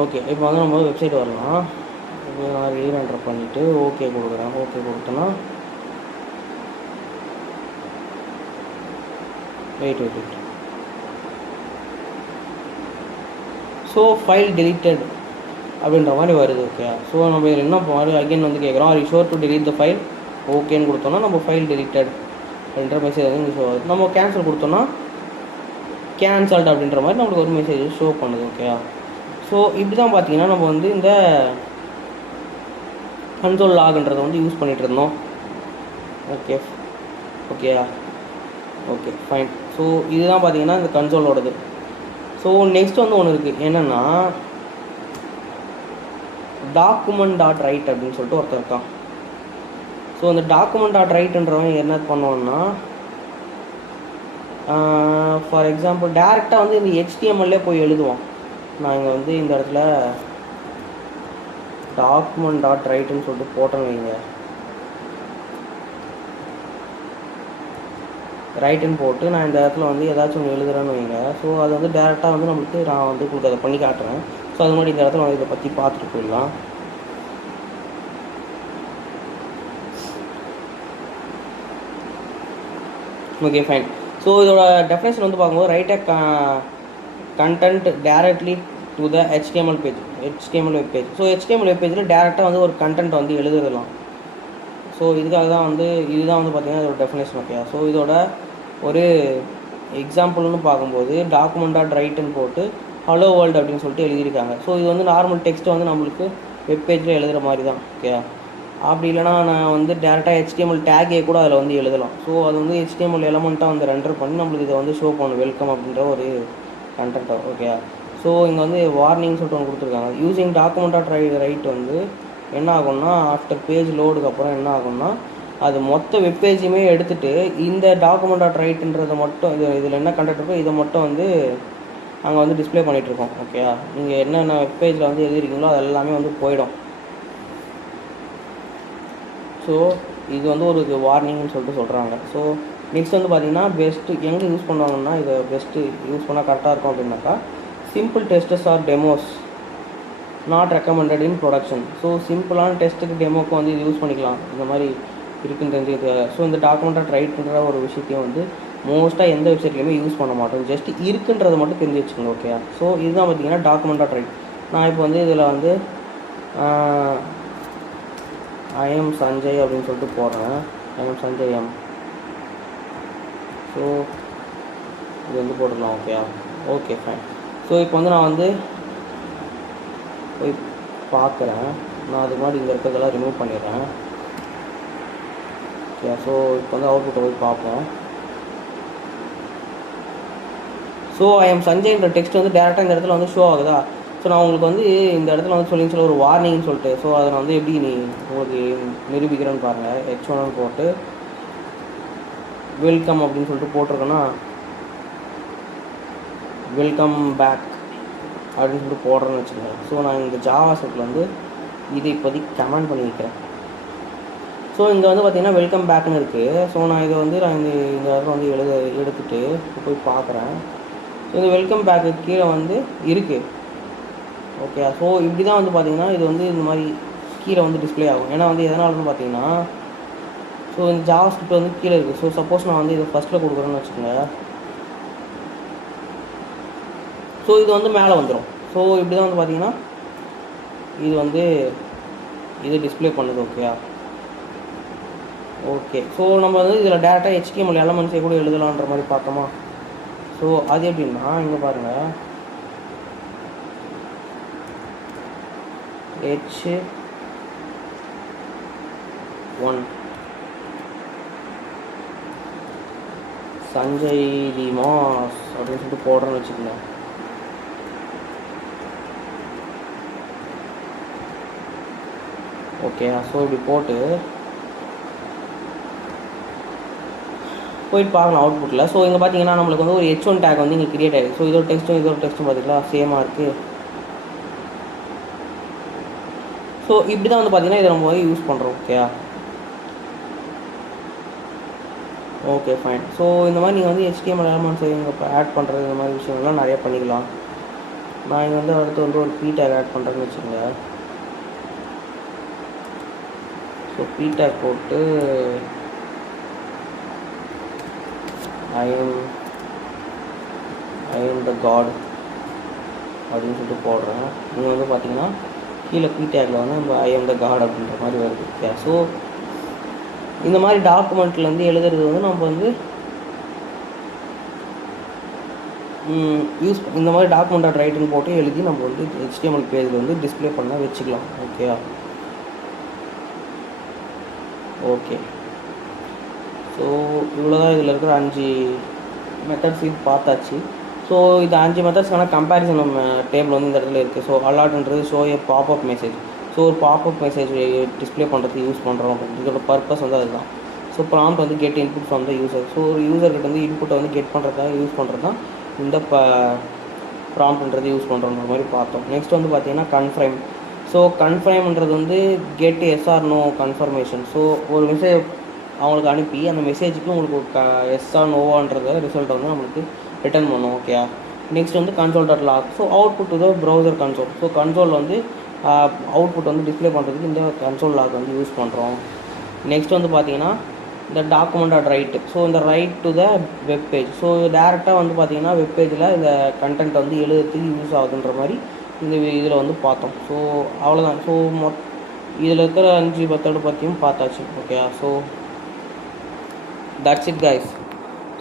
ஓகே. இப்போ வந்து நம்ம வெப்சைட் வரலாம். இப்போ நான் ரீஎன்டர் பண்ணிவிட்டு ஓகே கொடுக்குறேன். ஓகே கொடுத்தோன்னா வெயிட். So file deleted. அப்படின்ற மாதிரி வருது. ஓகே, ஸோ நம்ம இதில் என்ன அகைன் வந்து கேட்குறோம், are you sure to delete the file? ஓகேன்னு கொடுத்தோன்னா நம்ம ஃபைல் டெலிட்டட் அப்படின்ற மெசேஜ் வந்து இங்கே ஷோ ஆகுது. நம்ம கேன்சல் கொடுத்தோன்னா கேன்சல்ட் அப்படின்ற மாதிரி நம்மளுக்கு ஒரு மெசேஜ் ஷோ பண்ணுது. ஓகே, ஸோ இப்படி தான் பார்த்தீங்கன்னா நம்ம வந்து இந்த கன்சோல் லாக்ன்றதை வந்து யூஸ் பண்ணிகிட்டு இருந்தோம். ஓகே ஓகேயா, ஓகே ஃபைன். ஸோ இதுதான் பார்த்தீங்கன்னா இந்த கன்சோலோடது. ஸோ நெக்ஸ்ட் வந்து ஒன்று இருக்குது, என்னென்னா document.write அப்படின்னு சொல்லிட்டு ஒருத்தர் இருக்கான். ஸோ அந்த document.writeன்றவன் என்ன பண்ணோன்னா, ஃபார் எக்ஸாம்பிள் டேரெக்டாக வந்து இந்த HTML போய் எழுதுவான். நான் இங்கே வந்து இந்த இடத்துல document.writeன்னு சொல்லிட்டு போட்டேன்னு வைங்க, ரைட்டுன்னு போட்டு நான் இந்த இடத்துல வந்து ஏதாச்சும் ஒன்று எழுதுறேன்னு வைங்க. ஸோ அது வந்து டேரெக்டாக வந்து நம்மளுக்கு நான் வந்து உங்களுக்கு அதை பண்ணி காட்டுறேன். ஸோ அது மாதிரி இந்த இடத்துல வந்து இதை பற்றி பார்த்துட்டு போயிடலாம். Okay fine. ஸோ இதோட டெஃபினேஷன் வந்து பார்க்கும்போது, right a content directly to the HTML page, HTML web page. So HTML web பேஜில் டேரெக்டாக வந்து ஒரு கண்டென்ட் வந்து எழுதுறலாம். ஸோ இதுக்காக தான் வந்து இதுதான் வந்து பார்த்திங்கன்னா இதோட டெஃபினேஷன். ஓகே, ஸோ இதோட ஒரு எக்ஸாம்பிள்னு பார்க்கும்போது document.writeன்னு போட்டு ஹலோ வேர்ல்டு அப்படின்னு சொல்லிட்டு எழுதியிருக்காங்க. ஸோ இது வந்து நார்மல் டெக்ஸ்ட்டை வந்து நம்மளுக்கு வெப் பேஜில் எழுதுகிற மாதிரி தான். ஓகே, அப்படி இல்லைனா நான் வந்து டேரெக்டாக HTML டேகே கூட அதில் வந்து எழுதலாம். ஸோ அது வந்து HTML எலமெண்ட்டாக வந்து ரெண்டர் பண்ணி நம்மளுக்கு இதை வந்து ஷோ பண்ணணும், வெல்கம் அப்படின்ற ஒரு கண்டென்ட்டாக. ஓகே, ஸோ இங்கே வந்து வார்னிங் சொல்லிட்டு ஒன்று கொடுத்துருக்காங்க. யூஸிங் document.write வந்து என்ன ஆகும்னா, ஆஃப்டர் பேஜ் லோடுக்கு அப்புறம் என்ன ஆகும்னா, அது மொத்த வெப் பேஜுமே எடுத்துகிட்டு இந்த document.writeன்றதை மட்டும் இதில் என்ன கண்டென்ட் இருக்கோ இதை மட்டும் வந்து அங்கே வந்து டிஸ்பிளே பண்ணிகிட்ருக்கோம். ஓகே, நீங்கள் என்னென்ன வெப் பேஜில் வந்து எழுதிருக்கீங்களோ அது எல்லாமே வந்து போயிடும். ஸோ இது வந்து ஒரு வார்னிங்னு சொல்லிட்டு சொல்கிறாங்க. ஸோ நெக்ஸ்ட் வந்து பார்த்திங்கன்னா பெஸ்ட்டு எங்கே யூஸ் பண்ணுவாங்கன்னா, இதை பெஸ்ட்டு யூஸ் பண்ணால் கரெக்டாக இருக்கும் அப்படின்னாக்கா, simple testers or demos not recommended in production. So சிம்பிளான டெஸ்ட்டுக்கு டெமோக்கு வந்து இது யூஸ் பண்ணிக்கலாம், இந்த மாதிரி இருக்குன்னு தெரிஞ்சுக்கிறதுக்காக. ஸோ இந்த document.writeன்ற ஒரு விஷயத்தையும் வந்து மோஸ்ட்டாக எந்த வெப்சைட்லையுமே யூஸ் பண்ண மாட்டோம், ஜஸ்ட் இருக்குன்றதை மட்டும் தெரிஞ்சு வச்சுக்கோங்க. ஓகே, ஸோ இதுதான் பார்த்திங்கன்னா document.write. நான் இப்போ வந்து இதில் வந்து I am Sanjay அப்படின்னு சொல்லிட்டு போடுறேன், I am Sanjay M. So இது வந்து போட்டுடலாம். Okay, okay fine. ஸோ இப்போ வந்து நான் வந்து போய் பார்க்குறேன், நான் அதுக்கு முன்னாடி இங்கே இருக்கிறதெல்லாம் ரிமூவ் பண்ணிடுறேன். ஓகே, ஸோ இப்போ வந்து அவுட்புட்டை போய் பார்ப்போம். ஸோ I am Sanjayன்ற டெக்ஸ்ட் வந்து டேரெக்டாக இந்த இடத்துல வந்து ஷோ ஆகுதா. ஸோ நான் உங்களுக்கு வந்து இந்த இடத்துல வந்து சொல்ல ஒரு வார்னிங்னு சொல்லிட்டு, ஸோ அதை நான் வந்து எப்படி உங்களுக்கு நிரூபிக்கிறேன்னு பாருங்கள். H1 போட்டு வெல்கம் அப்படின்னு சொல்லிட்டு போட்டிருக்கேன்னா, வெல்கம் பேக் அப்படின்னு சொல்லிட்டு போடுறேன்னு வச்சுக்கோங்க. ஸோ நான் இந்த ஜாவா ஸ்கிரிப்டில் வந்து இது இப்போதைக்கு கமெண்ட் பண்ணி வைக்கிறேன். ஸோ இங்கே வந்து பார்த்திங்கன்னா வெல்கம் பேக்னு இருக்குது. ஸோ நான் இதை வந்து நான் இந்த இடத்துல வந்து எடுத்துகிட்டு போய் பார்க்குறேன். ஸோ இந்த வெல்கம் பேக்கு கீழே வந்து இருக்குது. ஓகே, ஸோ இப்படி தான் வந்து பார்த்திங்கன்னா இது வந்து இந்த மாதிரி கீழே வந்து டிஸ்பிளே ஆகும். ஏன்னா வந்து எதனாலன்னு பார்த்தீங்கன்னா, ஸோ இந்த ஜாவா ஸ்கிரிப்ட் வந்து கீழே இருக்குது. ஸோ சப்போஸ் நான் வந்து இதை ஃபஸ்ட்டில் கொடுக்குறேன்னு வச்சுக்கோங்க, ஸோ இது வந்து மேலே வந்துடும். ஸோ இப்படி தான் வந்து பார்த்திங்கன்னா இது வந்து இது டிஸ்பிளே பண்ணுது. ஓகேயா, ஓகே. ஸோ நம்ம வந்து இதில் டேரெக்டாக HTML எலமெண்ட்ஸே கூட எழுதலான்ற மாதிரி பார்த்தோமா. ஸோ அது எப்படின்னா, இங்கே பாருங்கள், H1 சஞ்சய் டிமாஸ் அப்படின்னு சொல்லிட்டு போடுறேன்னு வச்சுக்கோங்க. ஓகே, ஸோ இப்படி போட்டு போயிட்டு பார்க்கலாம் அவுட்புட்டில். ஸோ இங்கே பார்த்தீங்கன்னா நம்மளுக்கு வந்து ஒரு H1 டேக் வந்து இங்கே கிரியேட் ஆகிடுது. ஸோ இதோட டெக்ஸ்ட்டும் பார்த்தீங்களா சேமாக இருக்குது. ஸோ இப்படி தான் வந்து பார்த்தீங்கன்னா இதை நம்ம யூஸ் பண்ணுறோம். ஓகேயா, ஓகே ஃபைன். ஸோ இந்த மாதிரி நீங்கள் வந்து HTML எலமெண்ட்ஸ் இங்கே ஆட் பண்ணுறது இந்த மாதிரி விஷயங்கள்லாம் நிறையா பண்ணிக்கலாம். நான் இங்கே வந்து அடுத்து வந்து ஒரு P டேக் ஆட் பண்ணுறேன்னு வச்சுக்கோங்க. ஸோ P டேக் போட்டு I am the God அப்படின்னு சொல்லிட்டு போடுறேன். நீங்கள் வந்து பார்த்தீங்கன்னா கீழே பி டேக்கில் வந்து நம்ம ஐ எம் த காட் அப்படின்ற மாதிரி வருது. ஓகே, ஸோ இந்த மாதிரி டாக்குமெண்ட்லேருந்து எழுதுறது வந்து நம்ம வந்து இந்த மாதிரி டாக்குமெண்ட் ரைட்டிங் போட்டு எழுதி நம்ம வந்து HTML பேஜில் வந்து டிஸ்பிளே பண்ண வச்சுக்கலாம். ஓகேயா? ஓகே, ஸோ இவ்வளோதான் இதில் இருக்கிற 5 மெத்தட்ஸ் இது பார்த்தாச்சு. ஸோ இது 5 மெத்தட்ஸ்க்கான கம்பேரிசன் நம்ம டேபிள் வந்து இந்த இடத்துல இருக்குது. ஸோ அலாட்ன்றது ஷோ ஏ பாப்அப் மெசேஜ். ஸோ ஒரு பாப்அப் மெசேஜ் டிஸ்பிளே பண்ணுறதுக்கு யூஸ் பண்ணுறோம். இதோட பர்பஸ் வந்து அதுதான். ஸோ ப்ராம்ப்ட் வந்து get input from the user. So ஒரு யூசர்கிட்ட வந்து இன்புட்டை வந்து கெட் பண்ணுறதுக்காக யூஸ் பண்ணுறது தான் இந்த ப்ராம்ப்ட்ன்றது யூஸ் பண்ணுறோன்ற மாதிரி பார்த்தோம். நெக்ஸ்ட் வந்து பார்த்திங்கன்னா கன்ஃபர்ம். ஸோ கன்ஃபர்ம்ன்றது வந்து get yes or no confirmation. So ஒரு மெசேஜ் அவங்களுக்கு அனுப்பி அந்த மெசேஜுக்கு உங்களுக்கு எஸ் ஆர் நோவான்றத ரிசல்ட்டை வந்து நம்மளுக்கு ரிட்டர்ன் பண்ணும். ஓகே, நெக்ஸ்ட் வந்து console.log. So output to the browser console. So console வந்து அவுட்புட் வந்து டிஸ்பிளே பண்ணுறதுக்கு இந்த console.log வந்து யூஸ் பண்ணுறோம். நெக்ஸ்ட் வந்து பார்த்திங்கன்னா இந்த டாக்குமெண்ட்.ரைட். ஸோ இந்த right to the web page. So டேரெக்டாக வந்து பார்த்திங்கன்னா வெப் பேஜில் இந்த கண்டென்ட் வந்து எழுதுறதுக்கு யூஸ் ஆகுதுன்ற மாதிரி இந்த இதில் வந்து பார்த்தோம். ஸோ அவ்வளோதான். ஸோ இதில் இருக்கிற 5 மெத்தட் பற்றியும் பார்த்தாச்சு. Okay, so that's it guys.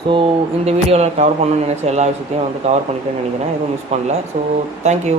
So இந்த வீடியோவில் கவர் பண்ணணும்னு நினச்ச எல்லா விஷயத்தையும் வந்து கவர் பண்ணிட்டேன்னு நினைக்கிறேன். எதுவும் மிஸ் பண்ணல. So thank you.